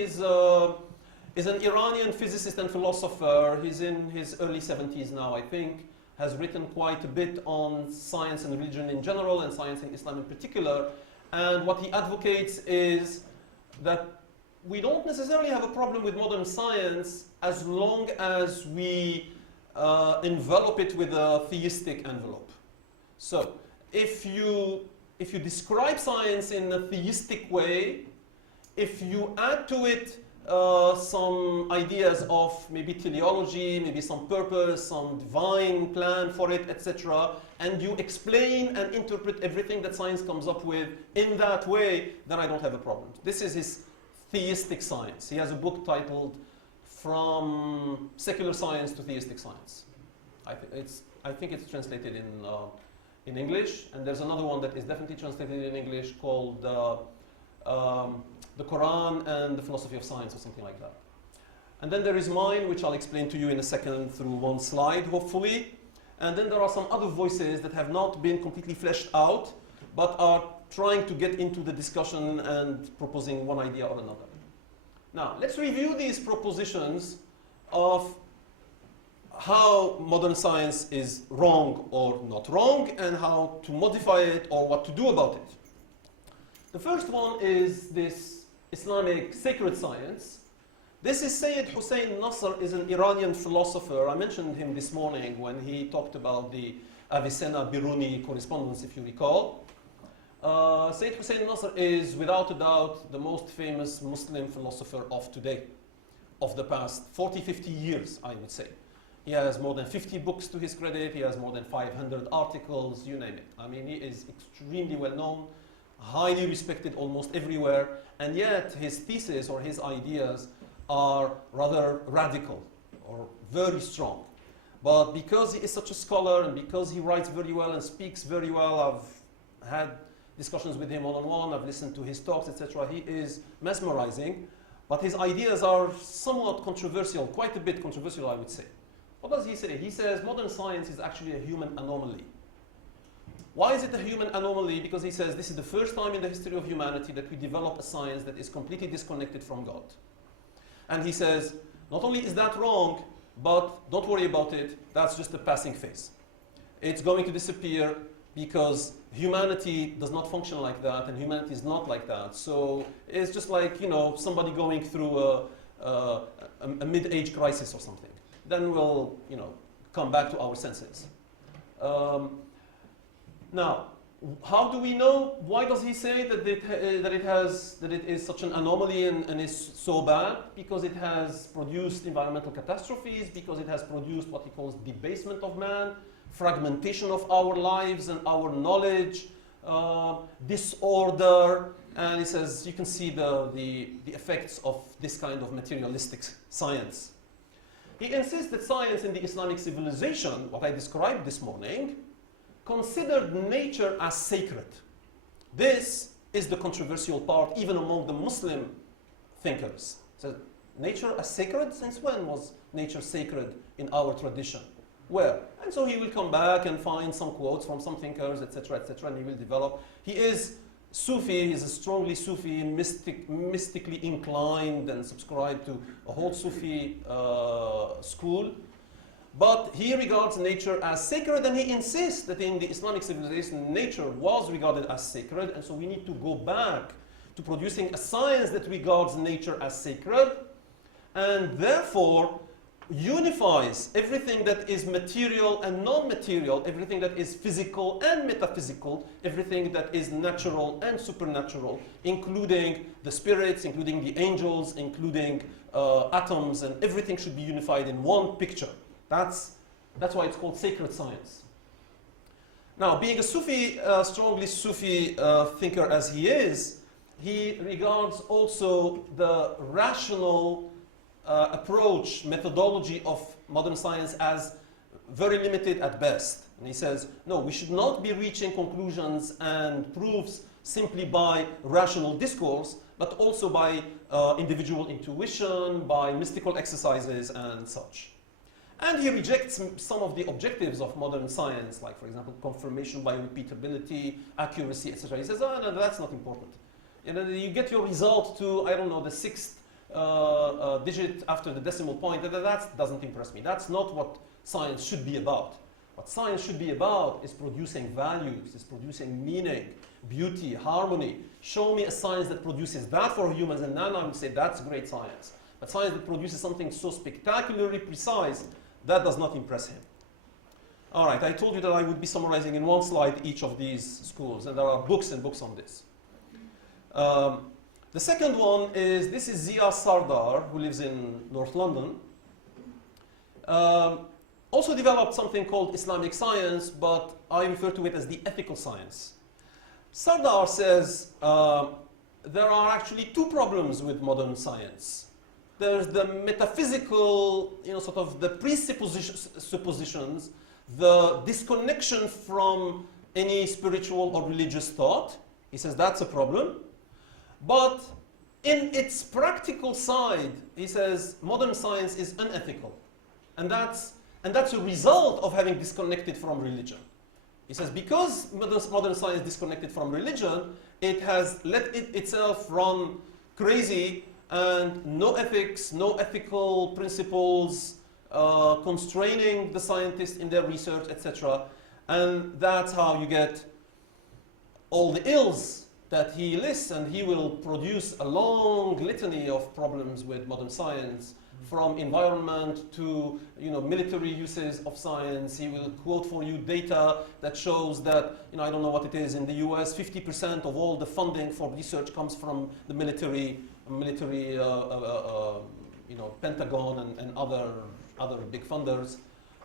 is an Iranian physicist and philosopher. He's in his early 70s now, I think. Has written quite a bit on science and religion in general, and science in Islam in particular. And what he advocates is that we don't necessarily have a problem with modern science as long as we envelop it with a theistic envelope. So if you describe science in a theistic way, if you add to it some ideas of maybe teleology, maybe some purpose, some divine plan for it, etc., and you explain and interpret everything that science comes up with in that way, then I don't have a problem. This is his theistic science. He has a book titled From Secular Science to Theistic Science. I think it's translated in English, and there's another one that is definitely translated in English called The Quran and the Philosophy of Science, or something like that. And then there is mine, which I'll explain to you in a second through one slide, hopefully. And then there are some other voices that have not been completely fleshed out, but are trying to get into the discussion and proposing one idea or another. Now, let's review these propositions of how modern science is wrong or not wrong, and how to modify it or what to do about it. The first one is this Islamic sacred science. This is Sayyid Hussein Nasr, is an Iranian philosopher. I mentioned him this morning when he talked about the Avicenna-Biruni correspondence, if you recall. Sayyid Hussein Nasr is, without a doubt, the most famous Muslim philosopher of today, of the past 40, 50 years, I would say. He has more than 50 books to his credit. He has more than 500 articles, you name it. I mean, he is extremely well known, highly respected almost everywhere, and yet his thesis or his ideas are rather radical or very strong. But because he is such a scholar, and because he writes very well and speaks very well, I've had discussions with him one-on-one, I've listened to his talks, etc. He is mesmerizing, but his ideas are somewhat controversial, quite a bit controversial, I would say. What does he say? He says modern science is actually a human anomaly. Why is it a human anomaly? Because he says this is the first time in the history of humanity that we develop a science that is completely disconnected from God. And he says, not only is that wrong, but don't worry about it, that's just a passing phase. It's going to disappear because humanity does not function like that, and humanity is not like that. So it's just like, you know, somebody going through a mid-age crisis or something. Then we'll, you know, come back to our senses. Now, how do we know? Why does he say that it is such an anomaly and is so bad? Because it has produced environmental catastrophes, because it has produced what he calls debasement of man, fragmentation of our lives and our knowledge, disorder, and he says you can see the effects of this kind of materialistic science. He insists that science in the Islamic civilization, what I described this morning, considered nature as sacred. This is the controversial part, even among the Muslim thinkers. So nature as sacred? Since when was nature sacred in our tradition? Where? And so he will come back and find some quotes from some thinkers, etc., and he will develop. He is Sufi, he's a strongly Sufi, mystically inclined and subscribed to a whole Sufi school. But he regards nature as sacred, and he insists that in the Islamic civilization, nature was regarded as sacred, and so we need to go back to producing a science that regards nature as sacred, and therefore unifies everything that is material and non-material, everything that is physical and metaphysical, everything that is natural and supernatural, including the spirits, including the angels, including atoms, and everything should be unified in one picture. That's why it's called sacred science. Now, being a Sufi, strongly Sufi thinker as he is, he regards also the rational approach, methodology of modern science as very limited at best. And he says, no, we should not be reaching conclusions and proofs simply by rational discourse, but also by individual intuition, by mystical exercises and such. And he rejects some of the objectives of modern science, like, for example, confirmation by repeatability, accuracy, etc. He says, oh, no, that's not important. You get your result to, I don't know, the sixth digit after the decimal point. That doesn't impress me. That's not what science should be about. What science should be about is producing values, is producing meaning, beauty, harmony. Show me a science that produces that for humans, and then I would say that's great science. But science that produces something so spectacularly precise, that does not impress him. All right, I told you that I would be summarizing in one slide each of these schools, and there are books and books on this. The second one is, this is Zia Sardar, who lives in North London. Also developed something called Islamic science, but I refer to it as the ethical science. Sardar says there are actually two problems with modern science. There's the metaphysical, sort of the presuppositions, the disconnection from any spiritual or religious thought. He says that's a problem. But in its practical side, he says modern science is unethical. And that's a result of having disconnected from religion. He says because modern science disconnected from religion, it has let itself run crazy, and no ethics, no ethical principles constraining the scientists in their research, etc. And that's how you get all the ills that he lists, and he will produce a long litany of problems with modern science, from environment to military uses of science. He will quote for you data that shows that, I don't know what it is, in the US, 50% of all the funding for research comes from the military, Pentagon and other big funders.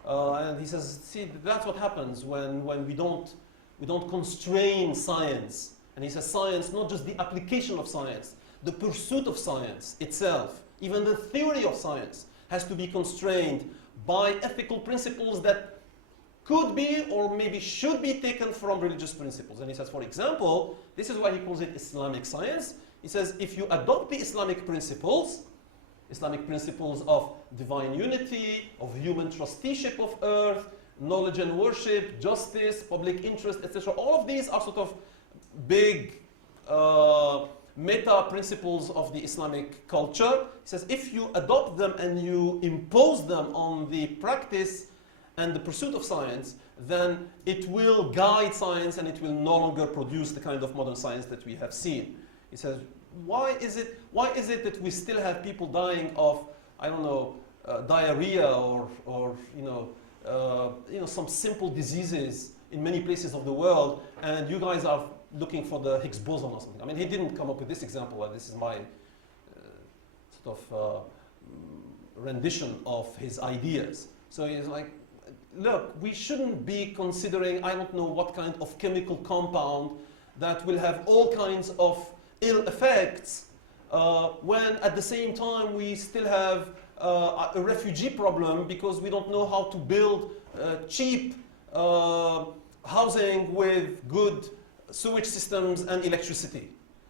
And he says, see, that's what happens when we don't constrain science. And he says science, not just the application of science, the pursuit of science itself, even the theory of science, has to be constrained by ethical principles that could be or maybe should be taken from religious principles. And he says, for example, this is why he calls it Islamic science. He says, if you adopt the Islamic principles of divine unity, of human trusteeship of earth, knowledge and worship, justice, public interest, etc., all of these are sort of big meta principles of the Islamic culture. He says if you adopt them and you impose them on the practice and the pursuit of science, then it will guide science and it will no longer produce the kind of modern science that we have seen. He says, why is it that we still have people dying of, I don't know, diarrhea or some simple diseases in many places of the world, and you guys are looking for the Higgs boson or something? I mean, he didn't come up with this example, and this is my rendition of his ideas. So he's like, look, we shouldn't be considering, I don't know what kind of chemical compound that will have all kinds of ill effects when at the same time we still have a refugee problem because we don't know how to build cheap housing with good sewage systems and electricity.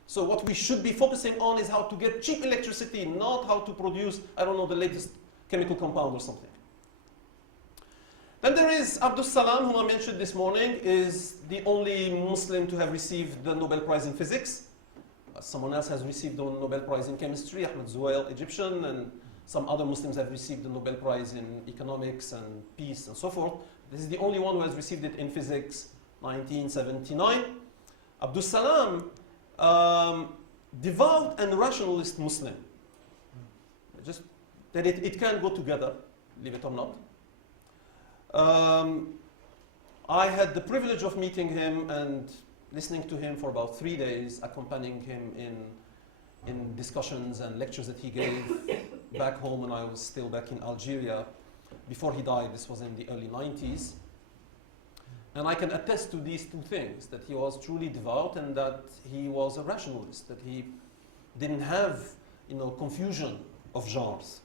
So what we should be focusing on is how to get cheap electricity, not how to produce, I don't know, the latest chemical compound or something. Then there is Abdus Salam, whom I mentioned this morning, is the only Muslim to have received the Nobel Prize in Physics. Someone else has received the Nobel Prize in Chemistry, Ahmed Zuhail, Egyptian, and some other Muslims have received the Nobel Prize in Economics and Peace and so forth. This is the only one who has received it in Physics, 1979. Abdus Salam, devout and rationalist Muslim. Just that it can go together, believe it or not. I had the privilege of meeting him and listening to him for about 3 days, accompanying him in discussions and lectures that he gave back home when I was still back in Algeria. Before he died, this was in the early 90s. And I can attest to these two things, that he was truly devout and that he was a rationalist, that he didn't have, confusion of genres.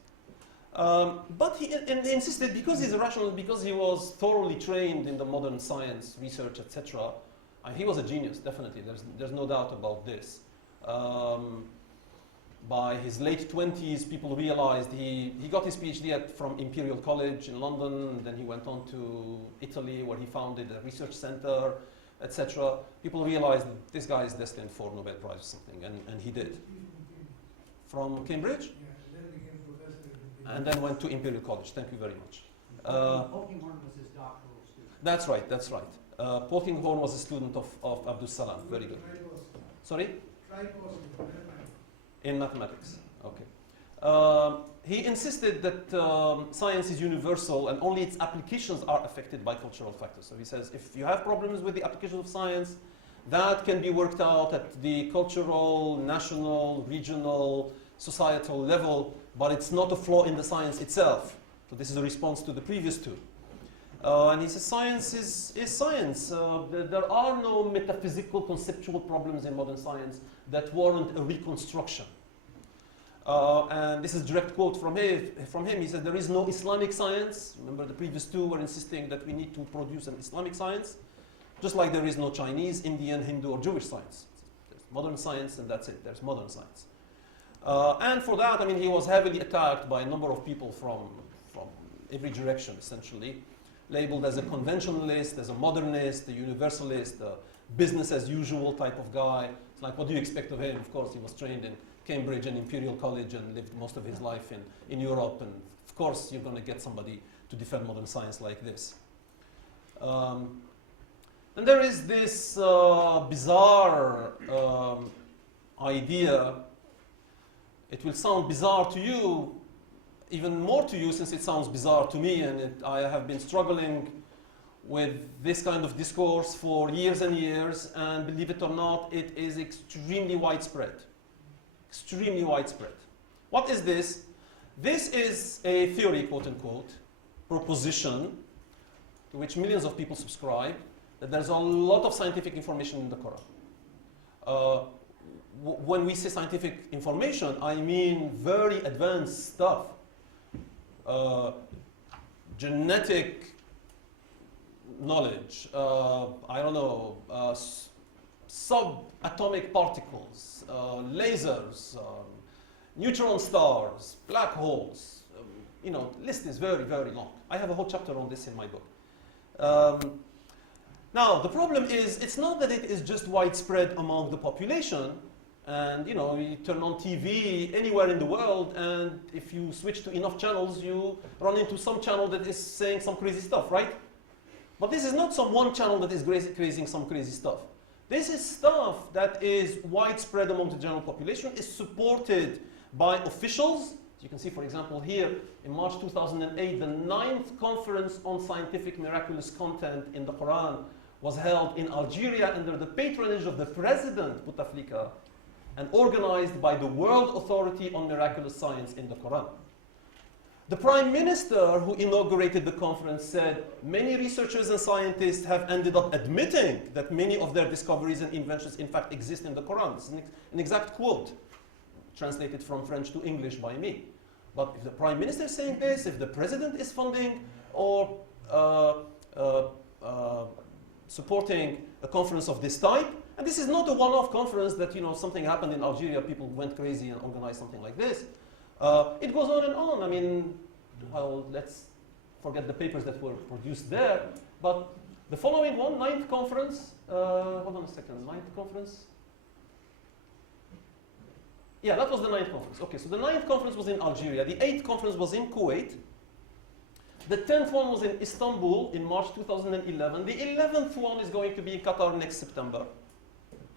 But he insisted, because he's a rationalist, because he was thoroughly trained in the modern science, research, etc. He was a genius, definitely. There's no doubt about this. By his late 20s, people realized he got his PhD from Imperial College in London, then he went on to Italy, where he founded a research center, etc. People realized that this guy is destined for Nobel Prize or something, and he did. From Cambridge? And then went to Imperial College. Thank you very much. Polkinghorne was his doctoral student. That's right, that's right. Polkinghorne was a student of Abdus Salam. Very good. Sorry? In mathematics. Okay. He insisted that science is universal and only its applications are affected by cultural factors. So he says, if you have problems with the application of science, that can be worked out at the cultural, national, regional, societal level, but it's not a flaw in the science itself. So this is a response to the previous two. And he says science is science. There are no metaphysical, conceptual problems in modern science that warrant a reconstruction. And this is a direct quote from him. He said, there is no Islamic science. Remember, the previous two were insisting that we need to produce an Islamic science, just like there is no Chinese, Indian, Hindu, or Jewish science. There's modern science, and that's it. There's modern science. And for that, he was heavily attacked by a number of people from every direction, essentially, labeled as a conventionalist, as a modernist, a universalist, a business as usual type of guy. It's like, what do you expect of him? Of course, he was trained in Cambridge and Imperial College and lived most of his life in Europe, and of course you're going to get somebody to defend modern science like this. And there is this bizarre idea. It will sound bizarre to you, even more to you since it sounds bizarre to me, and I have been struggling with this kind of discourse for years and years, and believe it or not, it is extremely widespread. Extremely widespread. What is this? This is a theory, quote unquote, proposition, to which millions of people subscribe, that there's a lot of scientific information in the Quran. When we say scientific information, I mean very advanced stuff. Genetic knowledge, I don't know, subatomic particles, lasers, neutron stars, black holes. The list is very, very long. I have a whole chapter on this in my book. Now, the problem is, it's not that it is just widespread among the population, and you turn on TV anywhere in the world, and if you switch to enough channels, you run into some channel that is saying some crazy stuff, right? But this is not some one channel that is creating some crazy stuff. This is stuff that is widespread among the general population, is supported by officials. You can see, for example, here in March 2008, the 9th Conference on Scientific Miraculous Content in the Quran was held in Algeria under the patronage of the President Bouteflika and organized by the World Authority on Miraculous Science in the Quran. The Prime Minister who inaugurated the conference said, many researchers and scientists have ended up admitting that many of their discoveries and inventions in fact exist in the Quran. This is an exact quote, translated from French to English by me. But if the Prime Minister is saying this, if the President is funding or supporting a conference of this type, And this is not a one-off conference that, something happened in Algeria, people went crazy and organized something like this. It goes on and on. I mean, well, let's forget the papers that were produced there. But the following one, 9th conference, hold on a second, 9th conference. Yeah, that was the 9th conference. Okay, so the 9th conference was in Algeria. The 8th conference was in Kuwait. The 10th one was in Istanbul in March 2011. The 11th one is going to be in Qatar next September.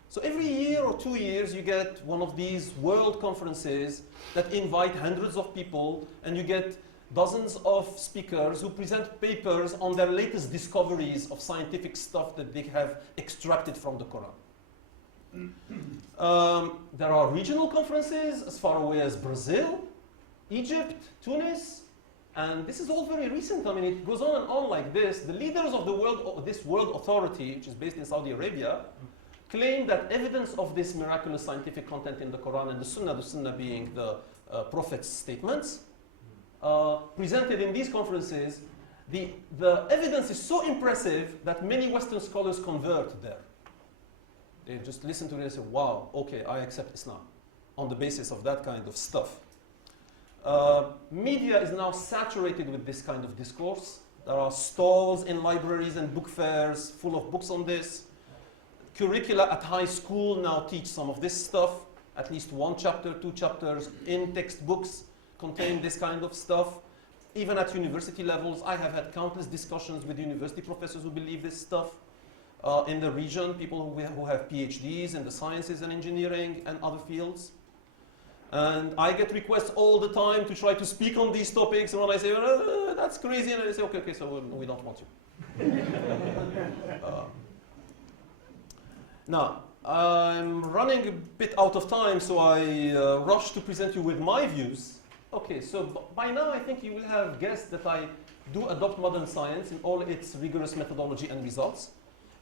So every year or 2 years, you get one of these world conferences that invite hundreds of people, and you get dozens of speakers who present papers on their latest discoveries of scientific stuff that they have extracted from the Quran. There are regional conferences as far away as Brazil, Egypt, Tunis, and this is all very recent. I mean, it goes on and on like this. The leaders of the world, this world authority, which is based in Saudi Arabia, claim that evidence of this miraculous scientific content in the Quran and the Sunnah being the Prophet's statements, presented in these conferences, the evidence is so impressive that many Western scholars convert there. They just listen to it and say, wow, okay, I accept Islam on the basis of that kind of stuff. Media is now saturated with this kind of discourse. There are stalls in libraries and book fairs full of books on this. Curricula at high school now teach some of this stuff. At least 1 chapter, 2 chapters in textbooks contain this kind of stuff. Even at university levels, I have had countless discussions with university professors who believe this stuff. In the region, people who have PhDs in the sciences and engineering and other fields. And I get requests all the time to try to speak on these topics, and when I say, that's crazy, and I say, okay, so we don't want you. Now, I'm running a bit out of time, so I rush to present you with my views. Okay, so by now I think you will have guessed that I do adopt modern science in all its rigorous methodology and results.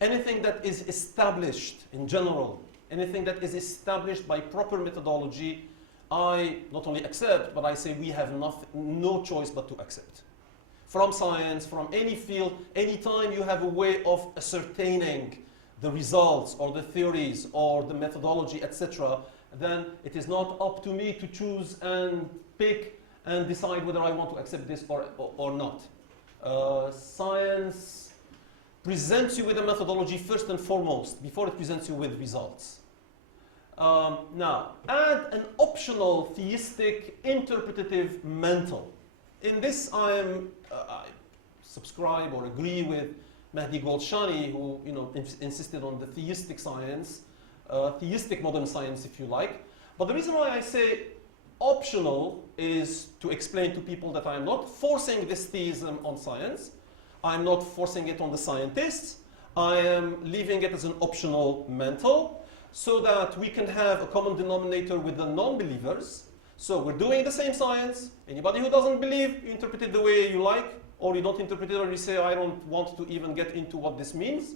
Anything that is established in general, anything that is established by proper methodology, I not only accept, but I say we have no choice but to accept. From science, from any field, anytime you have a way of ascertaining the results or the theories or the methodology, etc., then it is not up to me to choose and pick and decide whether I want to accept this or not. Science presents you with a methodology first and foremost, before it presents you with results. Now, add an optional theistic interpretative mental. In this, I subscribe or agree with Mahdi Goldshani, who insisted on the theistic science, theistic modern science, if you like. But the reason why I say optional is to explain to people that I am not forcing this theism on science. I'm not forcing it on the scientists. I am leaving it as an optional mental so that we can have a common denominator with the non-believers. So we're doing the same science. Anybody who doesn't believe, you interpret it the way you like, or you don't interpret it, or you say, I don't want to even get into what this means.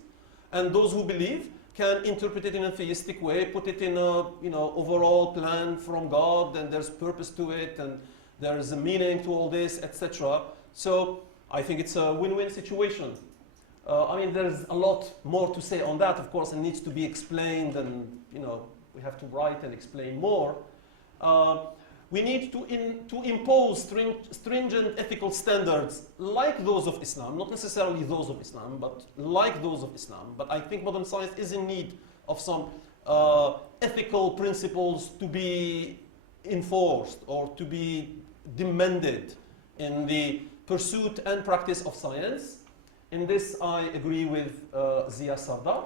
And those who believe can interpret it in a theistic way, put it in a overall plan from God, and there's purpose to it, and there's a meaning to all this, etc. So I think it's a win-win situation. I mean, there's a lot more to say on that, of course, and needs to be explained, and we have to write and explain more. We need to impose stringent ethical standards like those of Islam, not necessarily those of Islam, but like those of Islam. But I think modern science is in need of some ethical principles to be enforced or to be demanded in the pursuit and practice of science. In this, I agree with Zia Sardar.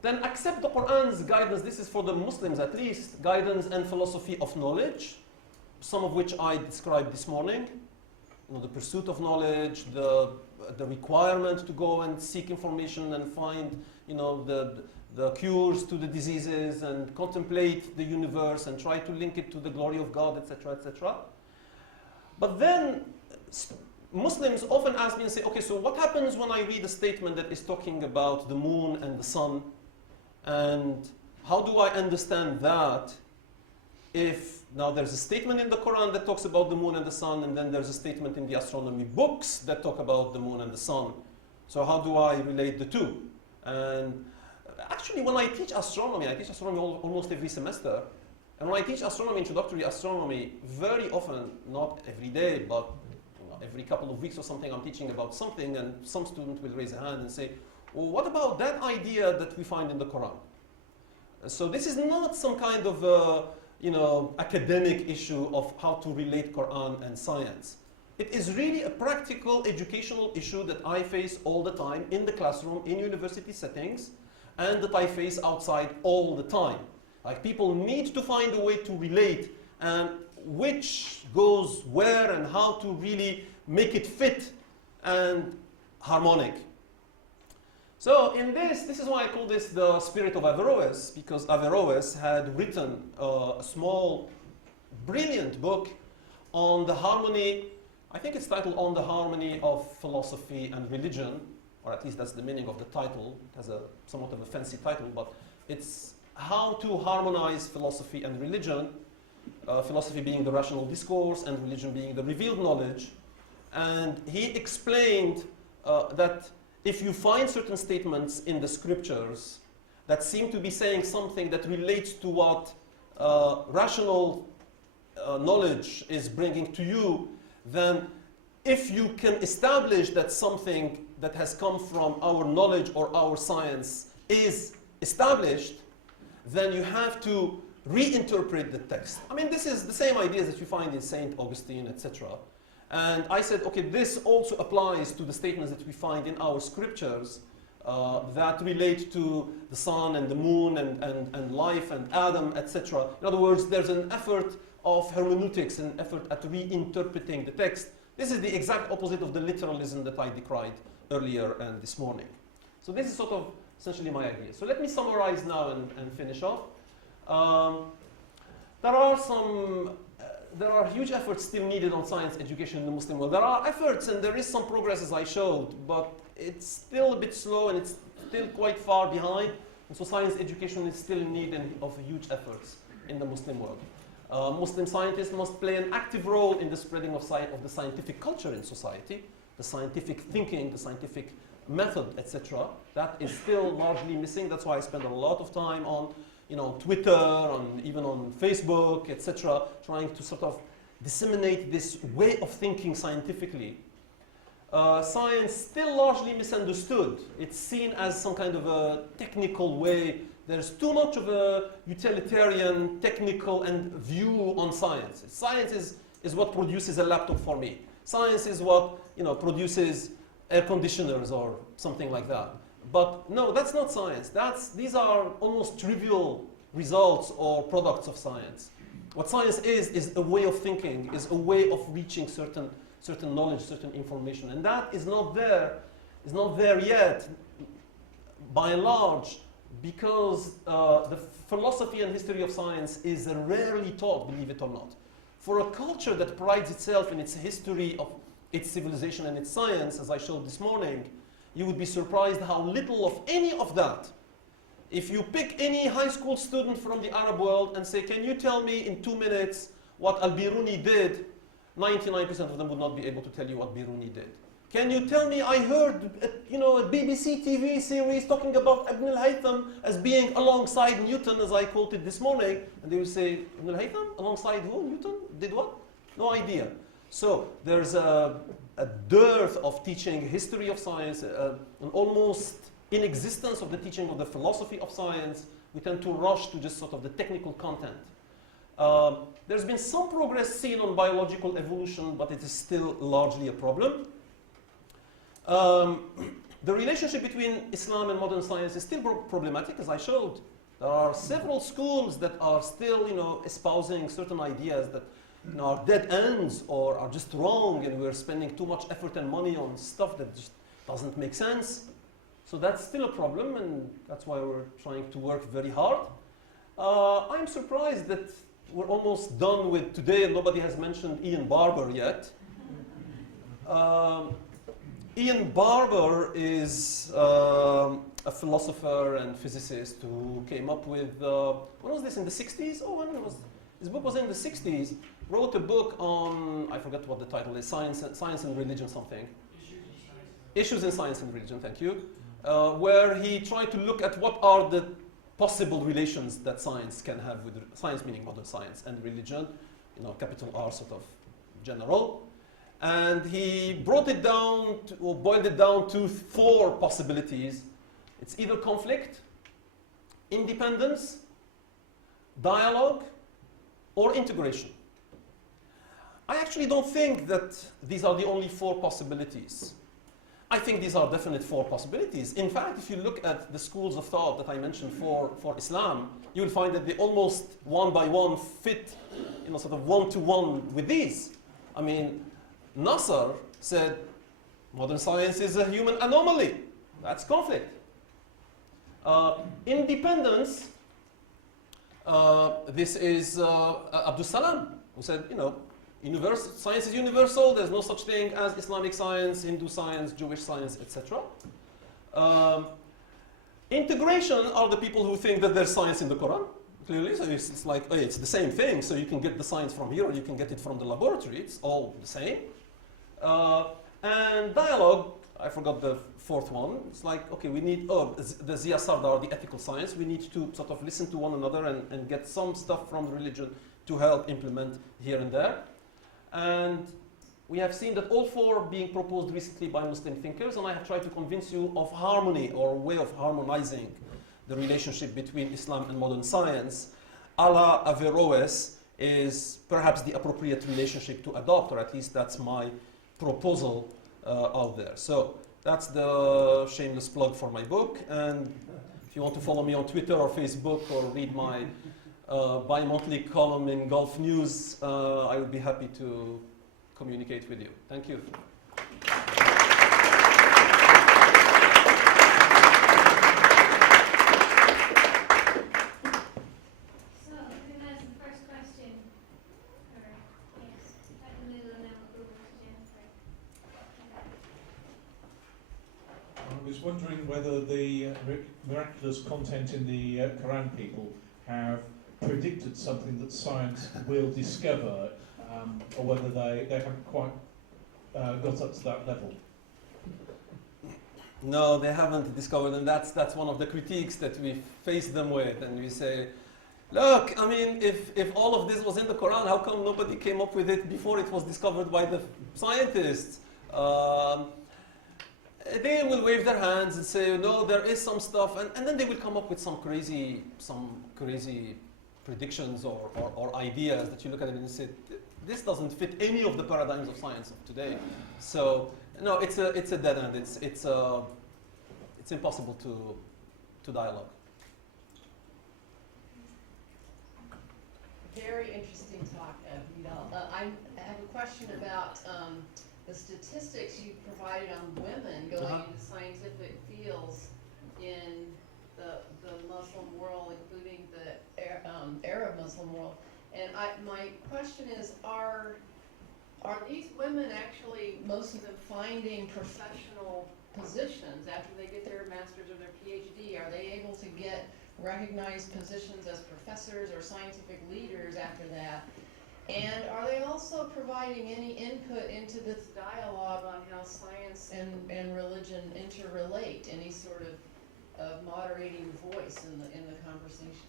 Then accept the Quran's guidance. This is for the Muslims at least, guidance and philosophy of knowledge, some of which I described this morning. The pursuit of knowledge, the requirement to go and seek information and find the cures to the diseases and contemplate the universe and try to link it to the glory of God, etc., etc. But then Muslims often ask me and say, okay, so what happens when I read a statement that is talking about the moon and the sun? And how do I understand that if now there's a statement in the Quran that talks about the moon and the sun, and then there's a statement in the astronomy books that talk about the moon and the sun? So how do I relate the two? And Actually, when I teach astronomy almost every semester. And when I teach astronomy, introductory astronomy, very often, not every day, but every couple of weeks or something, I'm teaching about something, and some student will raise a hand and say, well, what about that idea that we find in the Quran? So this is not some kind of academic issue of how to relate Quran and science. It is really a practical educational issue that I face all the time in the classroom, in university settings, and that I face outside all the time. Like, people need to find a way to relate and which goes where and how to really make it fit and harmonic. So in this is why I call this the spirit of Averroes, because Averroes had written a small, brilliant book on the harmony. I think it's titled On the Harmony of Philosophy and Religion, or at least that's the meaning of the title. It has a somewhat of a fancy title, but it's how to harmonize philosophy and religion, philosophy being the rational discourse and religion being the revealed knowledge. And he explained that if you find certain statements in the scriptures that seem to be saying something that relates to what rational knowledge is bringing to you, then if you can establish that something that has come from our knowledge or our science is established, then you have to reinterpret the text. I mean, this is the same ideas that you find in St. Augustine, etc. And I said, okay, this also applies to the statements that we find in our scriptures that relate to the sun and the moon and life and Adam, etc. In other words, there's an effort of hermeneutics, an effort at reinterpreting the text. This is the exact opposite of the literalism that I decried earlier and this morning. So this is sort of essentially my idea. So let me summarize now and finish off. There are huge efforts still needed on science education in the Muslim world. There are efforts and there is some progress, as I showed, but it's still a bit slow and it's still quite far behind. And so science education is still in need of huge efforts in the Muslim world. Muslim scientists must play an active role in the spreading of the scientific culture in society, the scientific thinking, the scientific method, etc. That is still largely missing. That's why I spend a lot of time on Twitter, even on Facebook, etc., trying to sort of disseminate this way of thinking scientifically. Science still largely misunderstood. It's seen as some kind of a technical way. There's too much of a utilitarian, technical view on science. Science is what produces a laptop for me. Science is what produces air conditioners or something like that. But no, that's not science. These are almost trivial results or products of science. What science is a way of thinking, is a way of reaching certain knowledge, certain information. And that is not there yet, by and large, because the philosophy and history of science is rarely taught, believe it or not. For a culture that prides itself in its history of its civilization and its science, as I showed this morning, you would be surprised how little of any of that. If you pick any high school student from the Arab world and say, can you tell me in 2 minutes what Al-Biruni did, 99% of them would not be able to tell you what Biruni did. Can you tell me, I heard a BBC TV series talking about Ibn al-Haytham as being alongside Newton, as I quoted this morning, and they will say, Ibn al-Haytham, alongside who? Newton? Did what? No idea. So there's a dearth of teaching history of science, an almost inexistence of the teaching of the philosophy of science. We tend to rush to just sort of the technical content. There's been some progress seen on biological evolution, but it is still largely a problem. The relationship between Islam and modern science is still problematic, as I showed. There are several schools that are still, espousing certain ideas that are dead ends or are just wrong, and we're spending too much effort and money on stuff that just doesn't make sense. So that's still a problem, and that's why we're trying to work very hard. I'm surprised that we're almost done with today and nobody has mentioned Ian Barber yet. Ian Barber is a philosopher and physicist who came up with, when was this, in the 60s? Oh, when was his book was in the 60s. Wrote a book on, I forget what the title is, Science and Religion something. Issues in Science and Religion, thank you. where he tried to look at what are the possible relations that science can have with science, meaning modern science, and religion, capital R sort of general. And he brought it down to, or boiled it down to 4 possibilities. It's either conflict, independence, dialogue, or integration. I actually don't think that these are the only 4 possibilities. I think these are definite 4 possibilities. In fact, if you look at the schools of thought that I mentioned for Islam, you will find that they almost one by one fit, sort of one-to-one with these. I mean, Nasser said, modern science is a human anomaly. That's conflict. Independence, this is Abdus Salam, who said, science is universal, there's no such thing as Islamic science, Hindu science, Jewish science, etc. Integration are the people who think that there's science in the Quran, clearly. So it's like, it's the same thing, so you can get the science from here or you can get it from the laboratory, it's all the same. And dialogue, I forgot the 4th one. It's like, okay, we need, the Zia Sardar, the ethical science, we need to sort of listen to one another and get some stuff from the religion to help implement here and there. And we have seen that all 4 being proposed recently by Muslim thinkers, and I have tried to convince you of harmony or a way of harmonizing the relationship between Islam and modern science. A la Averroes is perhaps the appropriate relationship to adopt, or at least that's my proposal out there. So that's the shameless plug for my book, and if you want to follow me on Twitter or Facebook or read my bi-monthly column in Gulf News, I would be happy to communicate with you. Thank you. So, who has the first question? Yes, right in the middle, and then we'll go over to Jennifer. I was wondering whether the miraculous content in the Quran people have predicted something that science will discover, or whether they haven't quite got up to that level. No, they haven't discovered, and that's one of the critiques that we face them with, and we say, look, I mean, if all of this was in the Quran, how come nobody came up with it before it was discovered by the scientists? They will wave their hands and say, no, there is some stuff, and then they will come up with some crazy predictions or ideas that you look at it and say, this doesn't fit any of the paradigms of science of today. So no, it's a dead end. It's impossible to dialogue. Very interesting talk, Nidhal. I have a question about the statistics you provided on women going into scientific fields in the Muslim world, including the Arab Muslim world. And my question is, are these women actually, most of them, finding professional positions after they get their master's or their PhD? Are they able to get recognized positions as professors or scientific leaders after that? And are they also providing any input into this dialogue on how science and religion interrelate, any sort of moderating voice in the conversation?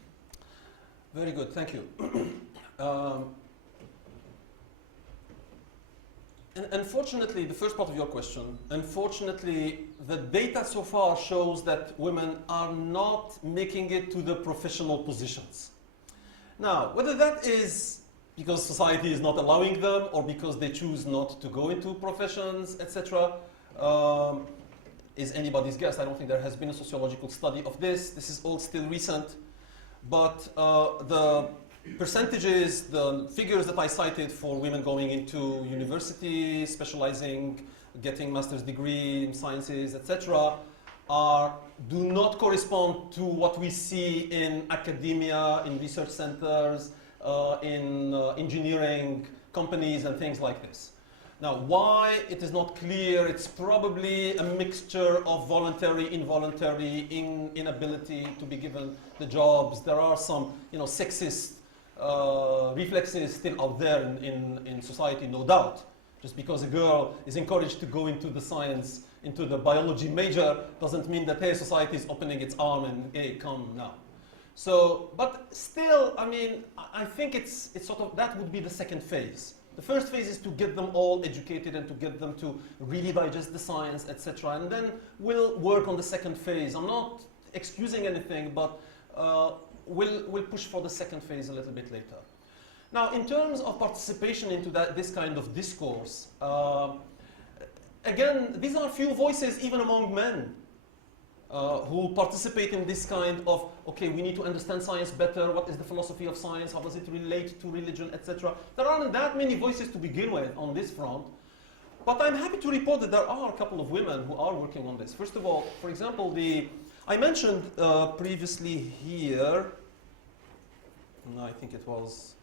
Very good, thank you. And unfortunately, the first part of your question, unfortunately, the data so far shows that women are not making it to the professional positions. Now, whether that is because society is not allowing them or because they choose not to go into professions, etc., is anybody's guess. I don't think there has been a sociological study of this. This is all still recent. But the percentages, the figures that I cited for women going into university, specializing, getting master's degree in sciences, etc., do not correspond to what we see in academia, in research centers, in engineering companies and things like this. Now, why it is not clear, it's probably a mixture of voluntary, involuntary, inability to be given the jobs. There are some, sexist reflexes still out there in society, no doubt. Just because a girl is encouraged to go into the science into the biology major doesn't mean that, hey, society is opening its arm and, hey, come now. So, but still, I mean, I think it's sort of, that would be the second phase. The first phase is to get them all educated and to get them to really digest the science, etc. And then we'll work on the second phase. I'm not excusing anything, but we'll push for the second phase a little bit later. Now, in terms of participation into this kind of discourse, again, these are few voices even among men who participate in this kind of, okay, we need to understand science better, what is the philosophy of science, how does it relate to religion, etc. There aren't that many voices to begin with on this front, but I'm happy to report that there are a couple of women who are working on this. First of all, for example, I mentioned previously here, no, I think it was,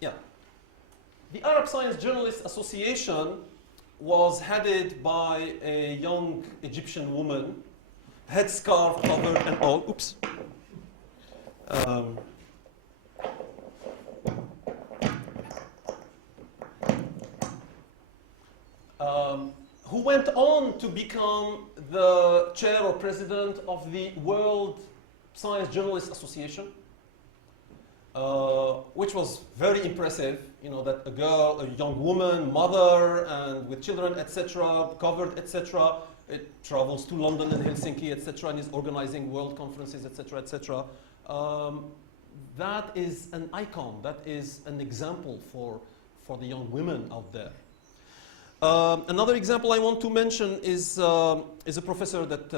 yeah, the Arab Science Journalists Association was headed by a young Egyptian woman, headscarf covered and all. Oops. Who went on to become the chair or president of the World Science Journalists Association, which was very impressive. You know, that a girl, a young woman, mother, and with children, etc., covered, etc., it travels to London and Helsinki, etc., and is organizing world conferences, etc., etc. That is an icon. That is an example for the young women out there. Another example I want to mention is a professor that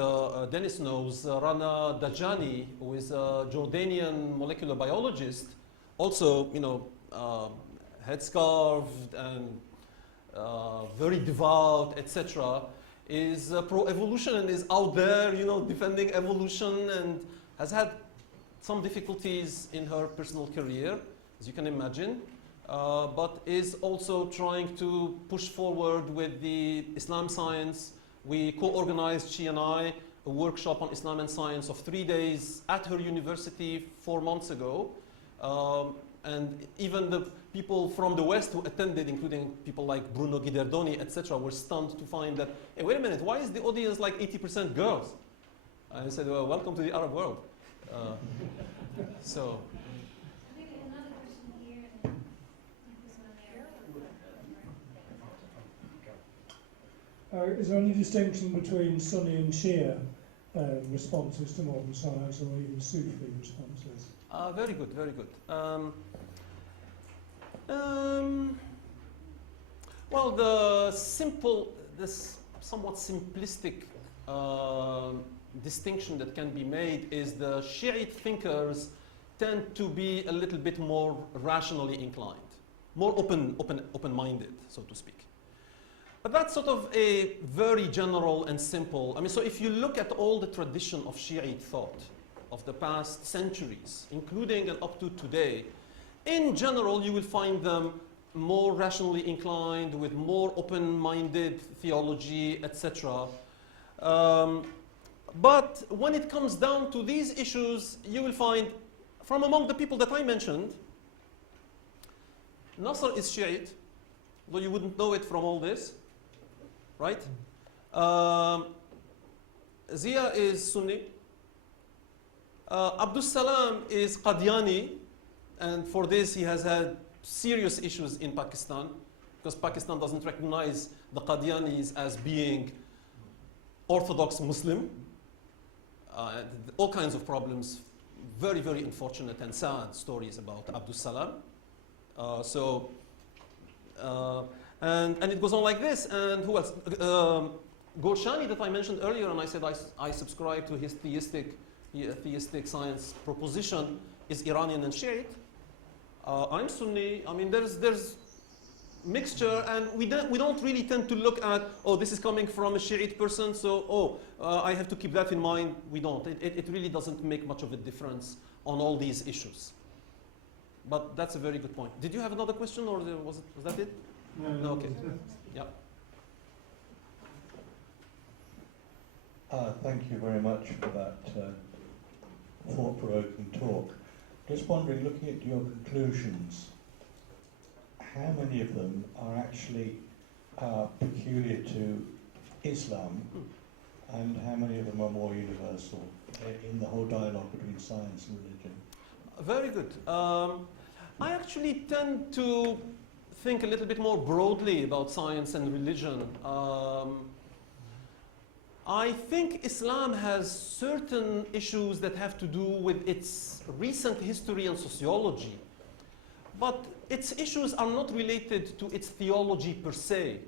Dennis knows, Rana Dajani, who is a Jordanian molecular biologist, also, you know, headscarved and very devout, etc., is pro-evolution and is out there, you know, defending evolution, and has had some difficulties in her personal career, as you can imagine, but is also trying to push forward with the Islam science. We co-organized, she and I, a workshop on Islam and science of 3 days at her university 4 months ago. And even the people from the West who attended, including people like Bruno Guiderdoni, etc., were stunned to find that, hey, wait a minute, why is the audience like 80% girls? I said, well, welcome to the Arab world. So. I think another question here, and then this one there. Is there any distinction between Sunni and Shia responses to modern science, or even Sufi responses? Very good, very good. Well, this somewhat simplistic distinction that can be made is the Shiite thinkers tend to be a little bit more rationally inclined, more open-minded, so to speak. But that's sort of a very general and simple. I mean, so if you look at all the tradition of Shiite thought of the past centuries, including and up to today, in general, you will find them more rationally inclined, with more open-minded theology, etc. But when it comes down to these issues, you will find, from among the people that I mentioned, Nasr is Shiite, though you wouldn't know it from all this, right? Zia is Sunni. Abdus Salam is Qadiani, and for this he has had serious issues in Pakistan, because Pakistan doesn't recognize the Qadianis as being Orthodox Muslim. All kinds of problems, very, very unfortunate and sad stories about Abdus Salam. And it goes on like this. And who else? Gorshani, that I mentioned earlier, and I said I subscribe to his theistic science proposition, is Iranian and Shiite. I'm Sunni. I mean, there's mixture, and we don't really tend to look at, oh, this is coming from a Shiite person, so I have to keep that in mind. We don't. It really doesn't make much of a difference on all these issues. But that's a very good point. Did you have another question, or was that it? No. Okay. Yeah. Thank you very much for that thought-provoking talk. Just wondering, looking at your conclusions, how many of them are actually are peculiar to Islam, and how many of them are more universal in the whole dialogue between science and religion? Very good. I actually tend to think a little bit more broadly about science and religion. I think Islam has certain issues that have to do with its recent history and sociology, but its issues are not related to its theology per se.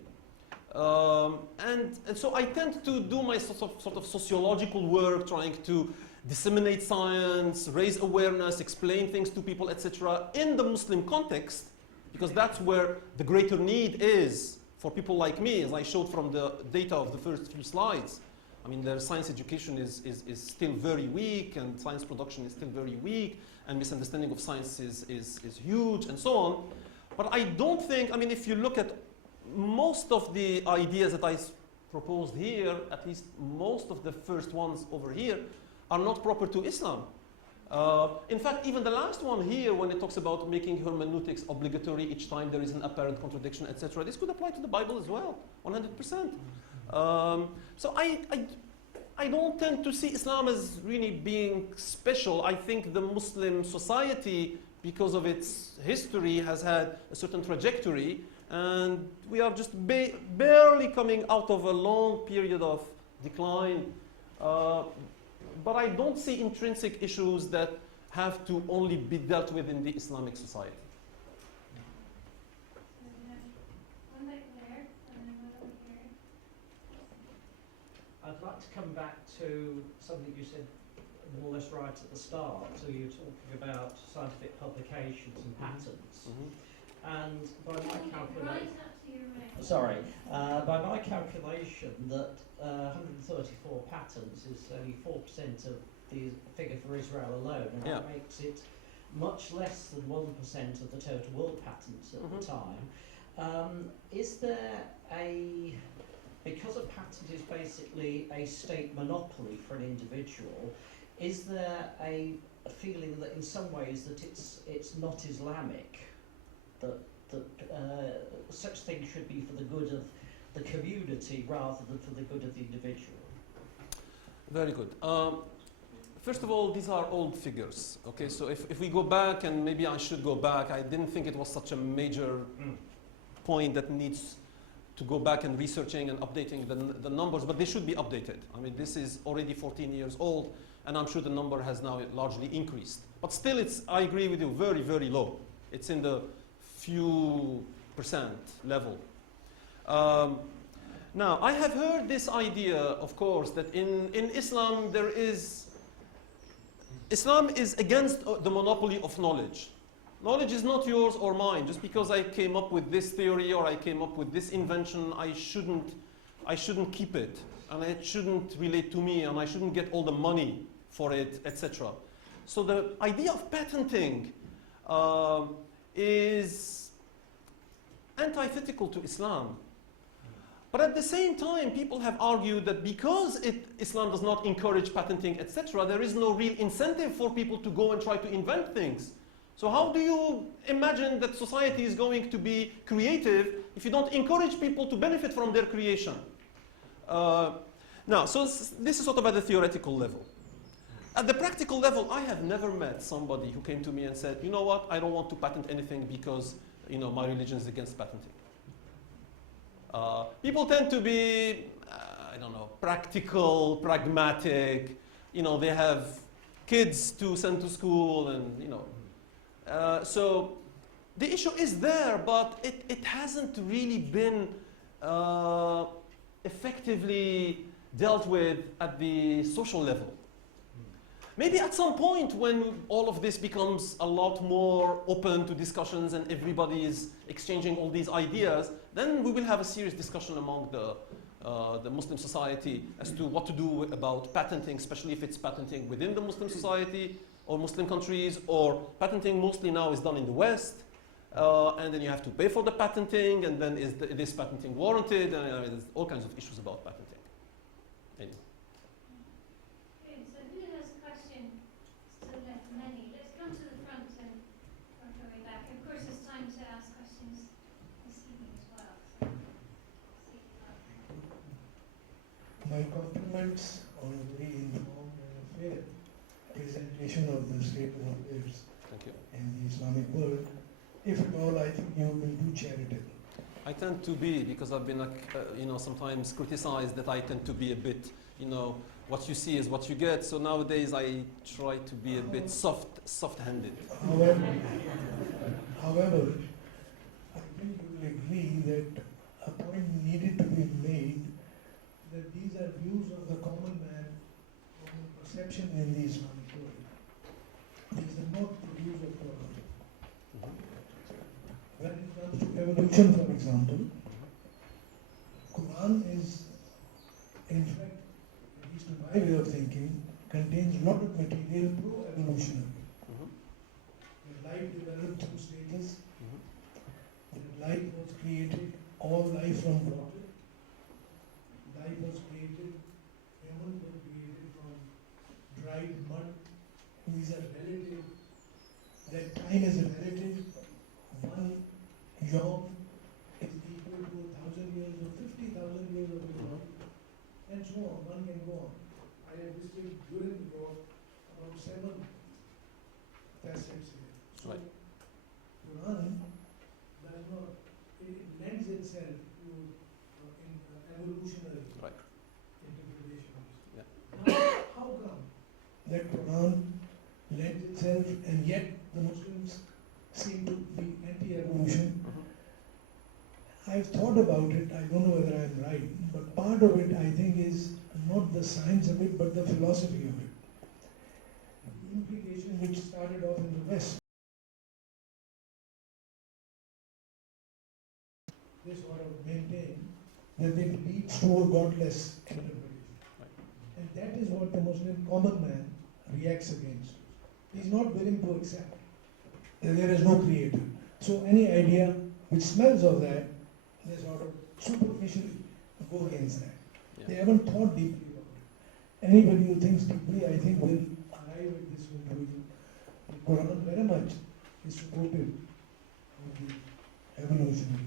And so I tend to do my sort of sociological work, trying to disseminate science, raise awareness, explain things to people, etc., in the Muslim context, because that's where the greater need is for people like me, as I showed from the data of the first few slides. I mean, their science education is still very weak, and science production is still very weak, and misunderstanding of science is huge, and so on. But I don't think, I mean, if you look at most of the ideas that I proposed here, at least most of the first ones over here, are not proper to Islam. In fact, even the last one here, when it talks about making hermeneutics obligatory each time there is an apparent contradiction, etc., this could apply to the Bible as well, 100%. So I don't tend to see Islam as really being special. I think the Muslim society, because of its history, has had a certain trajectory, and we are just barely coming out of a long period of decline. But I don't see intrinsic issues that have to only be dealt with in the Islamic society. One back there, and then one over here. I'd like to come back to something you said more or less right at the start. So you were talking about scientific publications and patents. And by my calculation, Right up to your right. sorry, by my calculation, that 134 patents is only 4% of the figure for Israel alone, and that makes it much less than 1% of the total world patents at the time. Is there a, because a patent is basically a state monopoly for an individual, is there a feeling that in some ways that it's not Islamic? That such things should be for the good of the community rather than for the good of the individual? Very good. First of all, these are old figures. Okay, so if we go back, and maybe I should go back, I didn't think it was such a major point that needs to go back and researching and updating the numbers, but they should be updated. I mean, this is already 14 years old, and I'm sure the number has now largely increased. But still, it's, I agree with you, very, very low. It's in the few percent level. Now, I have heard this idea, of course, that in Islam Islam is against the monopoly of knowledge. Knowledge is not yours or mine. Just because I came up with this theory or I came up with this invention, I shouldn't keep it, and it shouldn't relate to me, and I shouldn't get all the money for it, etc. So the idea of patenting is antithetical to Islam. But at the same time, people have argued that because Islam does not encourage patenting, etc., there is no real incentive for people to go and try to invent things. So how do you imagine that society is going to be creative if you don't encourage people to benefit from their creation? Now, so this is sort of at the theoretical level. At the practical level, I have never met somebody who came to me and said, you know what, I don't want to patent anything because, you know, my religion is against patenting. People tend to be, I don't know, practical, pragmatic. You know, they have kids to send to school, and you know. So the issue is there, but it hasn't really been effectively dealt with at the social level. Maybe at some point when all of this becomes a lot more open to discussions and everybody is exchanging all these ideas, then we will have a serious discussion among the Muslim society as to what to do about patenting, especially if it's patenting within the Muslim society or Muslim countries, or patenting mostly now is done in the West, and then you have to pay for the patenting, and then is this patenting warranted, and there's all kinds of issues about patenting. Anyway. Good, so who has a question? Still left many. Let's come to the front and work our way back. Of course, it's time to ask questions this evening as well. So. efforts on a very informed and fair presentation of the state of affairs Thank you. in the Islamic world. If at all, I think you will do charitable. I tend to be, because I've been sometimes criticized that I tend to be a bit, what you see is what you get. So nowadays I try to be a bit soft-handed. However, I think you will agree that a point needed to be made that these are views of the common man, common perception in the Islamic world. These are not the views of Quran. When it comes to evolution, for example, Quran is, in fact, at least in my way of thinking, contains a lot of material pro-evolutionary. That life developed through stages, that life was created, all life from water. Life was created, humans were created from dried mud. These are relative. That time is relative. One yom is equal to 1,000 years or 50,000 years of life, and so on. One can go on. I have listed during the talk about 7 facets here. So, Right. Quran does not, it lends itself to evolutionary Right. interpretations. Yeah. Now, how come that Quran lends itself and yet the Muslims seem to be anti-evolution? I've thought about it, I don't know whether I'm right, but part of it I think is not the science of it, but the philosophy of it. The implication which started off in the West. They sort of maintain that it leads to a godless interpretation. And that is what the Muslim common man reacts against. He's not willing to accept that there is no creator. So any idea which smells of that, they sort of superficially go against that. Yeah. They haven't thought deeply about it. Anybody who thinks deeply, I think, will arrive at this conclusion. The Quran very much is supportive of the evolutionary.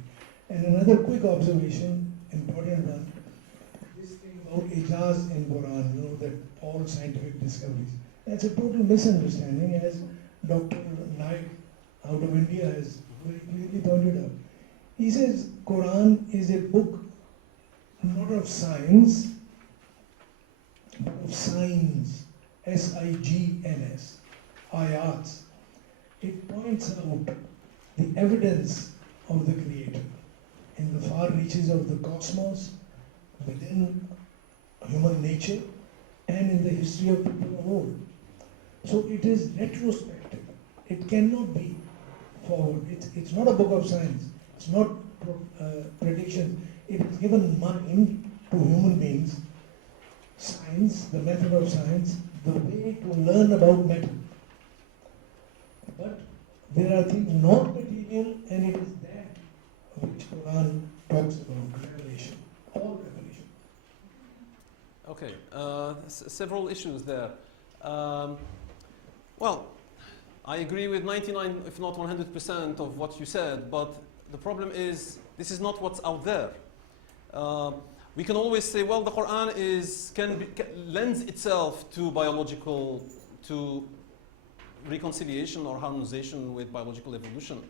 And another quick observation, important one, this thing about ijaz in Quran, that all scientific discoveries. That's a total misunderstanding, as Dr. Naik out of India has very clearly pointed out. He says Quran is a book not of science, but of signs, S-I-G-N-S, ayats. It points out the evidence of the Creator in the far reaches of the cosmos, within human nature, and in the history of people of old. So it is retrospective. It cannot be forward. It's not a book of science. It's not prediction. It has given mind to human beings, science, the method of science, the way to learn about matter. But there are things not material, and it is that which Quran talks about, revelation, all revelation. Okay, several issues there. Well, I agree with 99, if not 100% of what you said, but the problem is this is not what's out there. We can always say, well, the Quran lends itself to reconciliation or harmonization with biological evolution.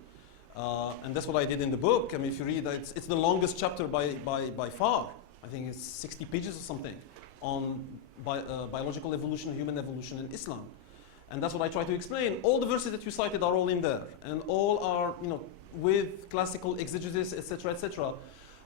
And that's what I did in the book. I mean, if you read, it's the longest chapter by far. I think it's 60 pages or something on biological evolution, human evolution in Islam. And that's what I try to explain. All the verses that you cited are all in there, and all are, with classical exegesis, etc., etc.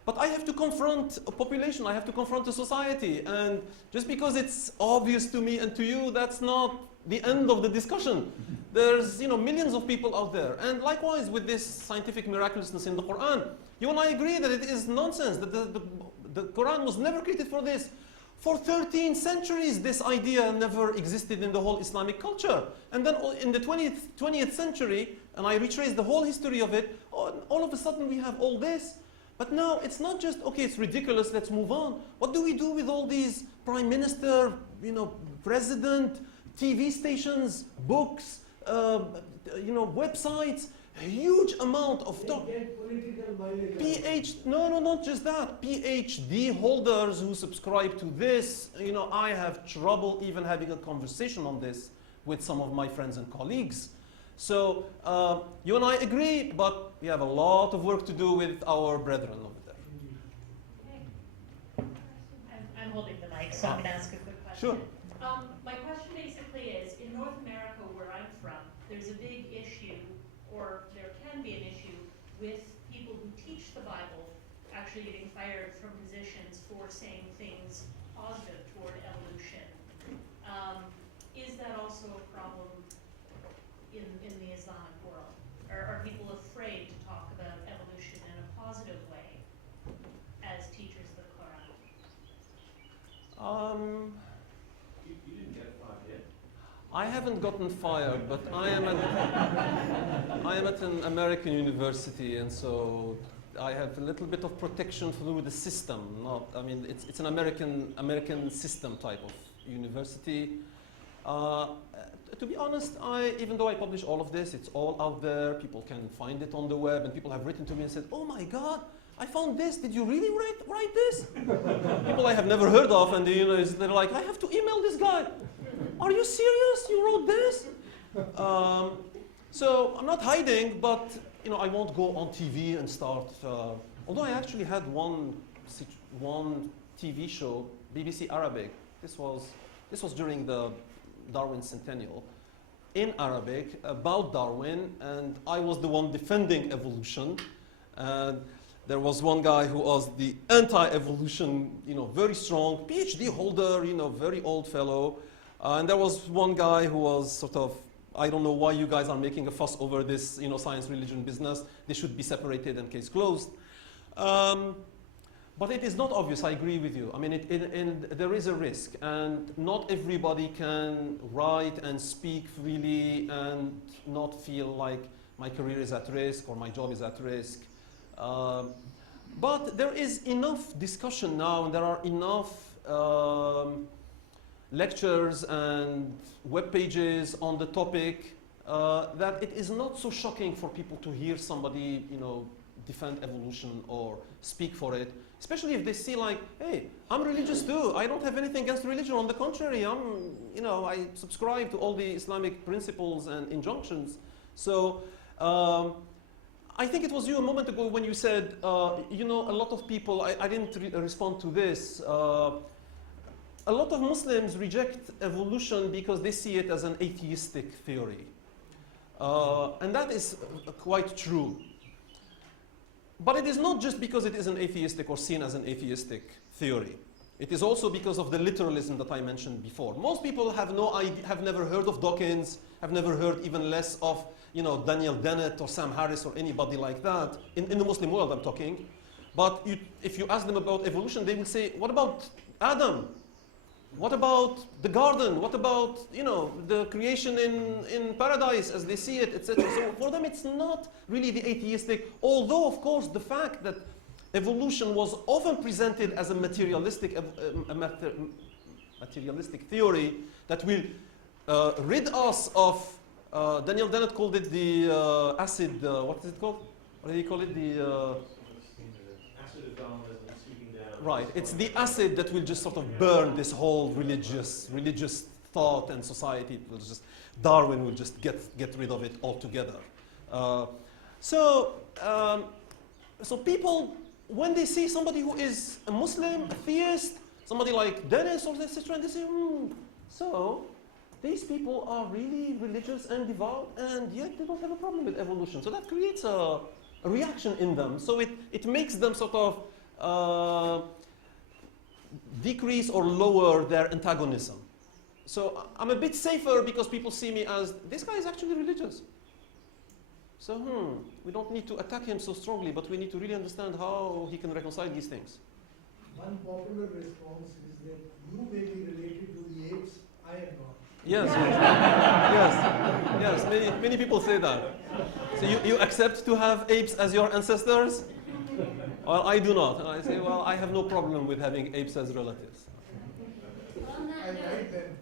But I have to confront a population. I have to confront a society, and just because it's obvious to me and to you, that's not the end of the discussion. There's, millions of people out there, and likewise with this scientific miraculousness in the Quran, you and I agree that it is nonsense. That the Quran was never created for this. For 13 centuries, this idea never existed in the whole Islamic culture. And then in the 20th century, and I retrace the whole history of it, all of a sudden we have all this. But now it's not just, okay, it's ridiculous, let's move on. What do we do with all these prime minister, president, TV stations, books, websites, a huge amount of no, not just that. PhD holders who subscribe to this. I have trouble even having a conversation on this with some of my friends and colleagues. So you and I agree, but we have a lot of work to do with our brethren over there. I'm holding the mic, so I'm going to ask a quick question. Sure. My question basically is, in North America, where I'm from, there's a big issue, or there can be an issue, with people who teach the Bible actually getting fired from positions for saying things positive toward evolution. Is that also a problem in the Islamic world? Are people afraid to talk about evolution in a positive way as teachers of the Quran? You didn't get fired yet? I haven't gotten fired, but I am at an American university, and so I have a little bit of protection through the system. It's an American system type of university. To be honest, even though I publish all of this, it's all out there. People can find it on the web, and people have written to me and said, "Oh my God, I found this. Did you really write this?" People I have never heard of, and they're like, "I have to email this guy. Are you serious? You wrote this?" So I'm not hiding, but I won't go on TV and start. Although I actually had one TV show, BBC Arabic. This was during the Darwin Centennial, in Arabic, about Darwin, and I was the one defending evolution. And there was one guy who was the anti-evolution, very strong, PhD holder, very old fellow. And there was one guy who was sort of, I don't know why you guys are making a fuss over this, science, religion, business. They should be separated and case closed. But it is not obvious, I agree with you. There is a risk, and not everybody can write and speak freely and not feel like my career is at risk or my job is at risk. But there is enough discussion now, and there are enough lectures and web pages on the topic that it is not so shocking for people to hear somebody, defend evolution or speak for it. Especially if they see like, hey, I'm religious too. I don't have anything against religion. On the contrary, I subscribe to all the Islamic principles and injunctions. So I think it was you a moment ago when you said, a lot of people, I didn't respond to this. A lot of Muslims reject evolution because they see it as an atheistic theory. And that is quite true. But it is not just because it is an atheistic or seen as an atheistic theory. It is also because of the literalism that I mentioned before. Most people have no idea, have never heard of Dawkins, have never heard even less of Daniel Dennett or Sam Harris or anybody like that. In the Muslim world, I'm talking. But if you ask them about evolution, they will say, what about Adam? What about the garden? What about the creation in paradise as they see it, etc. So for them, it's not really the atheistic. Although, of course, the fact that evolution was often presented as a materialistic theory that will rid us of. Daniel Dennett called it the acid. What is it called? What do you call it? The acid of Darwinism sweeping down. Right. It's the acid that will just sort of burn this whole religious thought and society. It will just, Darwin will just get rid of it altogether. So people, when they see somebody who is a Muslim, a theist, somebody like Dennis or etc., and they say, so these people are really religious and devout, and yet they don't have a problem with evolution. So that creates a reaction in them. So it makes them sort of decrease or lower their antagonism. So I'm a bit safer because people see me as, this guy is actually religious. So we don't need to attack him so strongly, but we need to really understand how he can reconcile these things. One popular response is that you may be related to the apes, I am not. Yes, yes. Many people say that. So you accept to have apes as your ancestors? Well, I do not. And I say, well, I have no problem with having apes as relatives. On that I note, like them.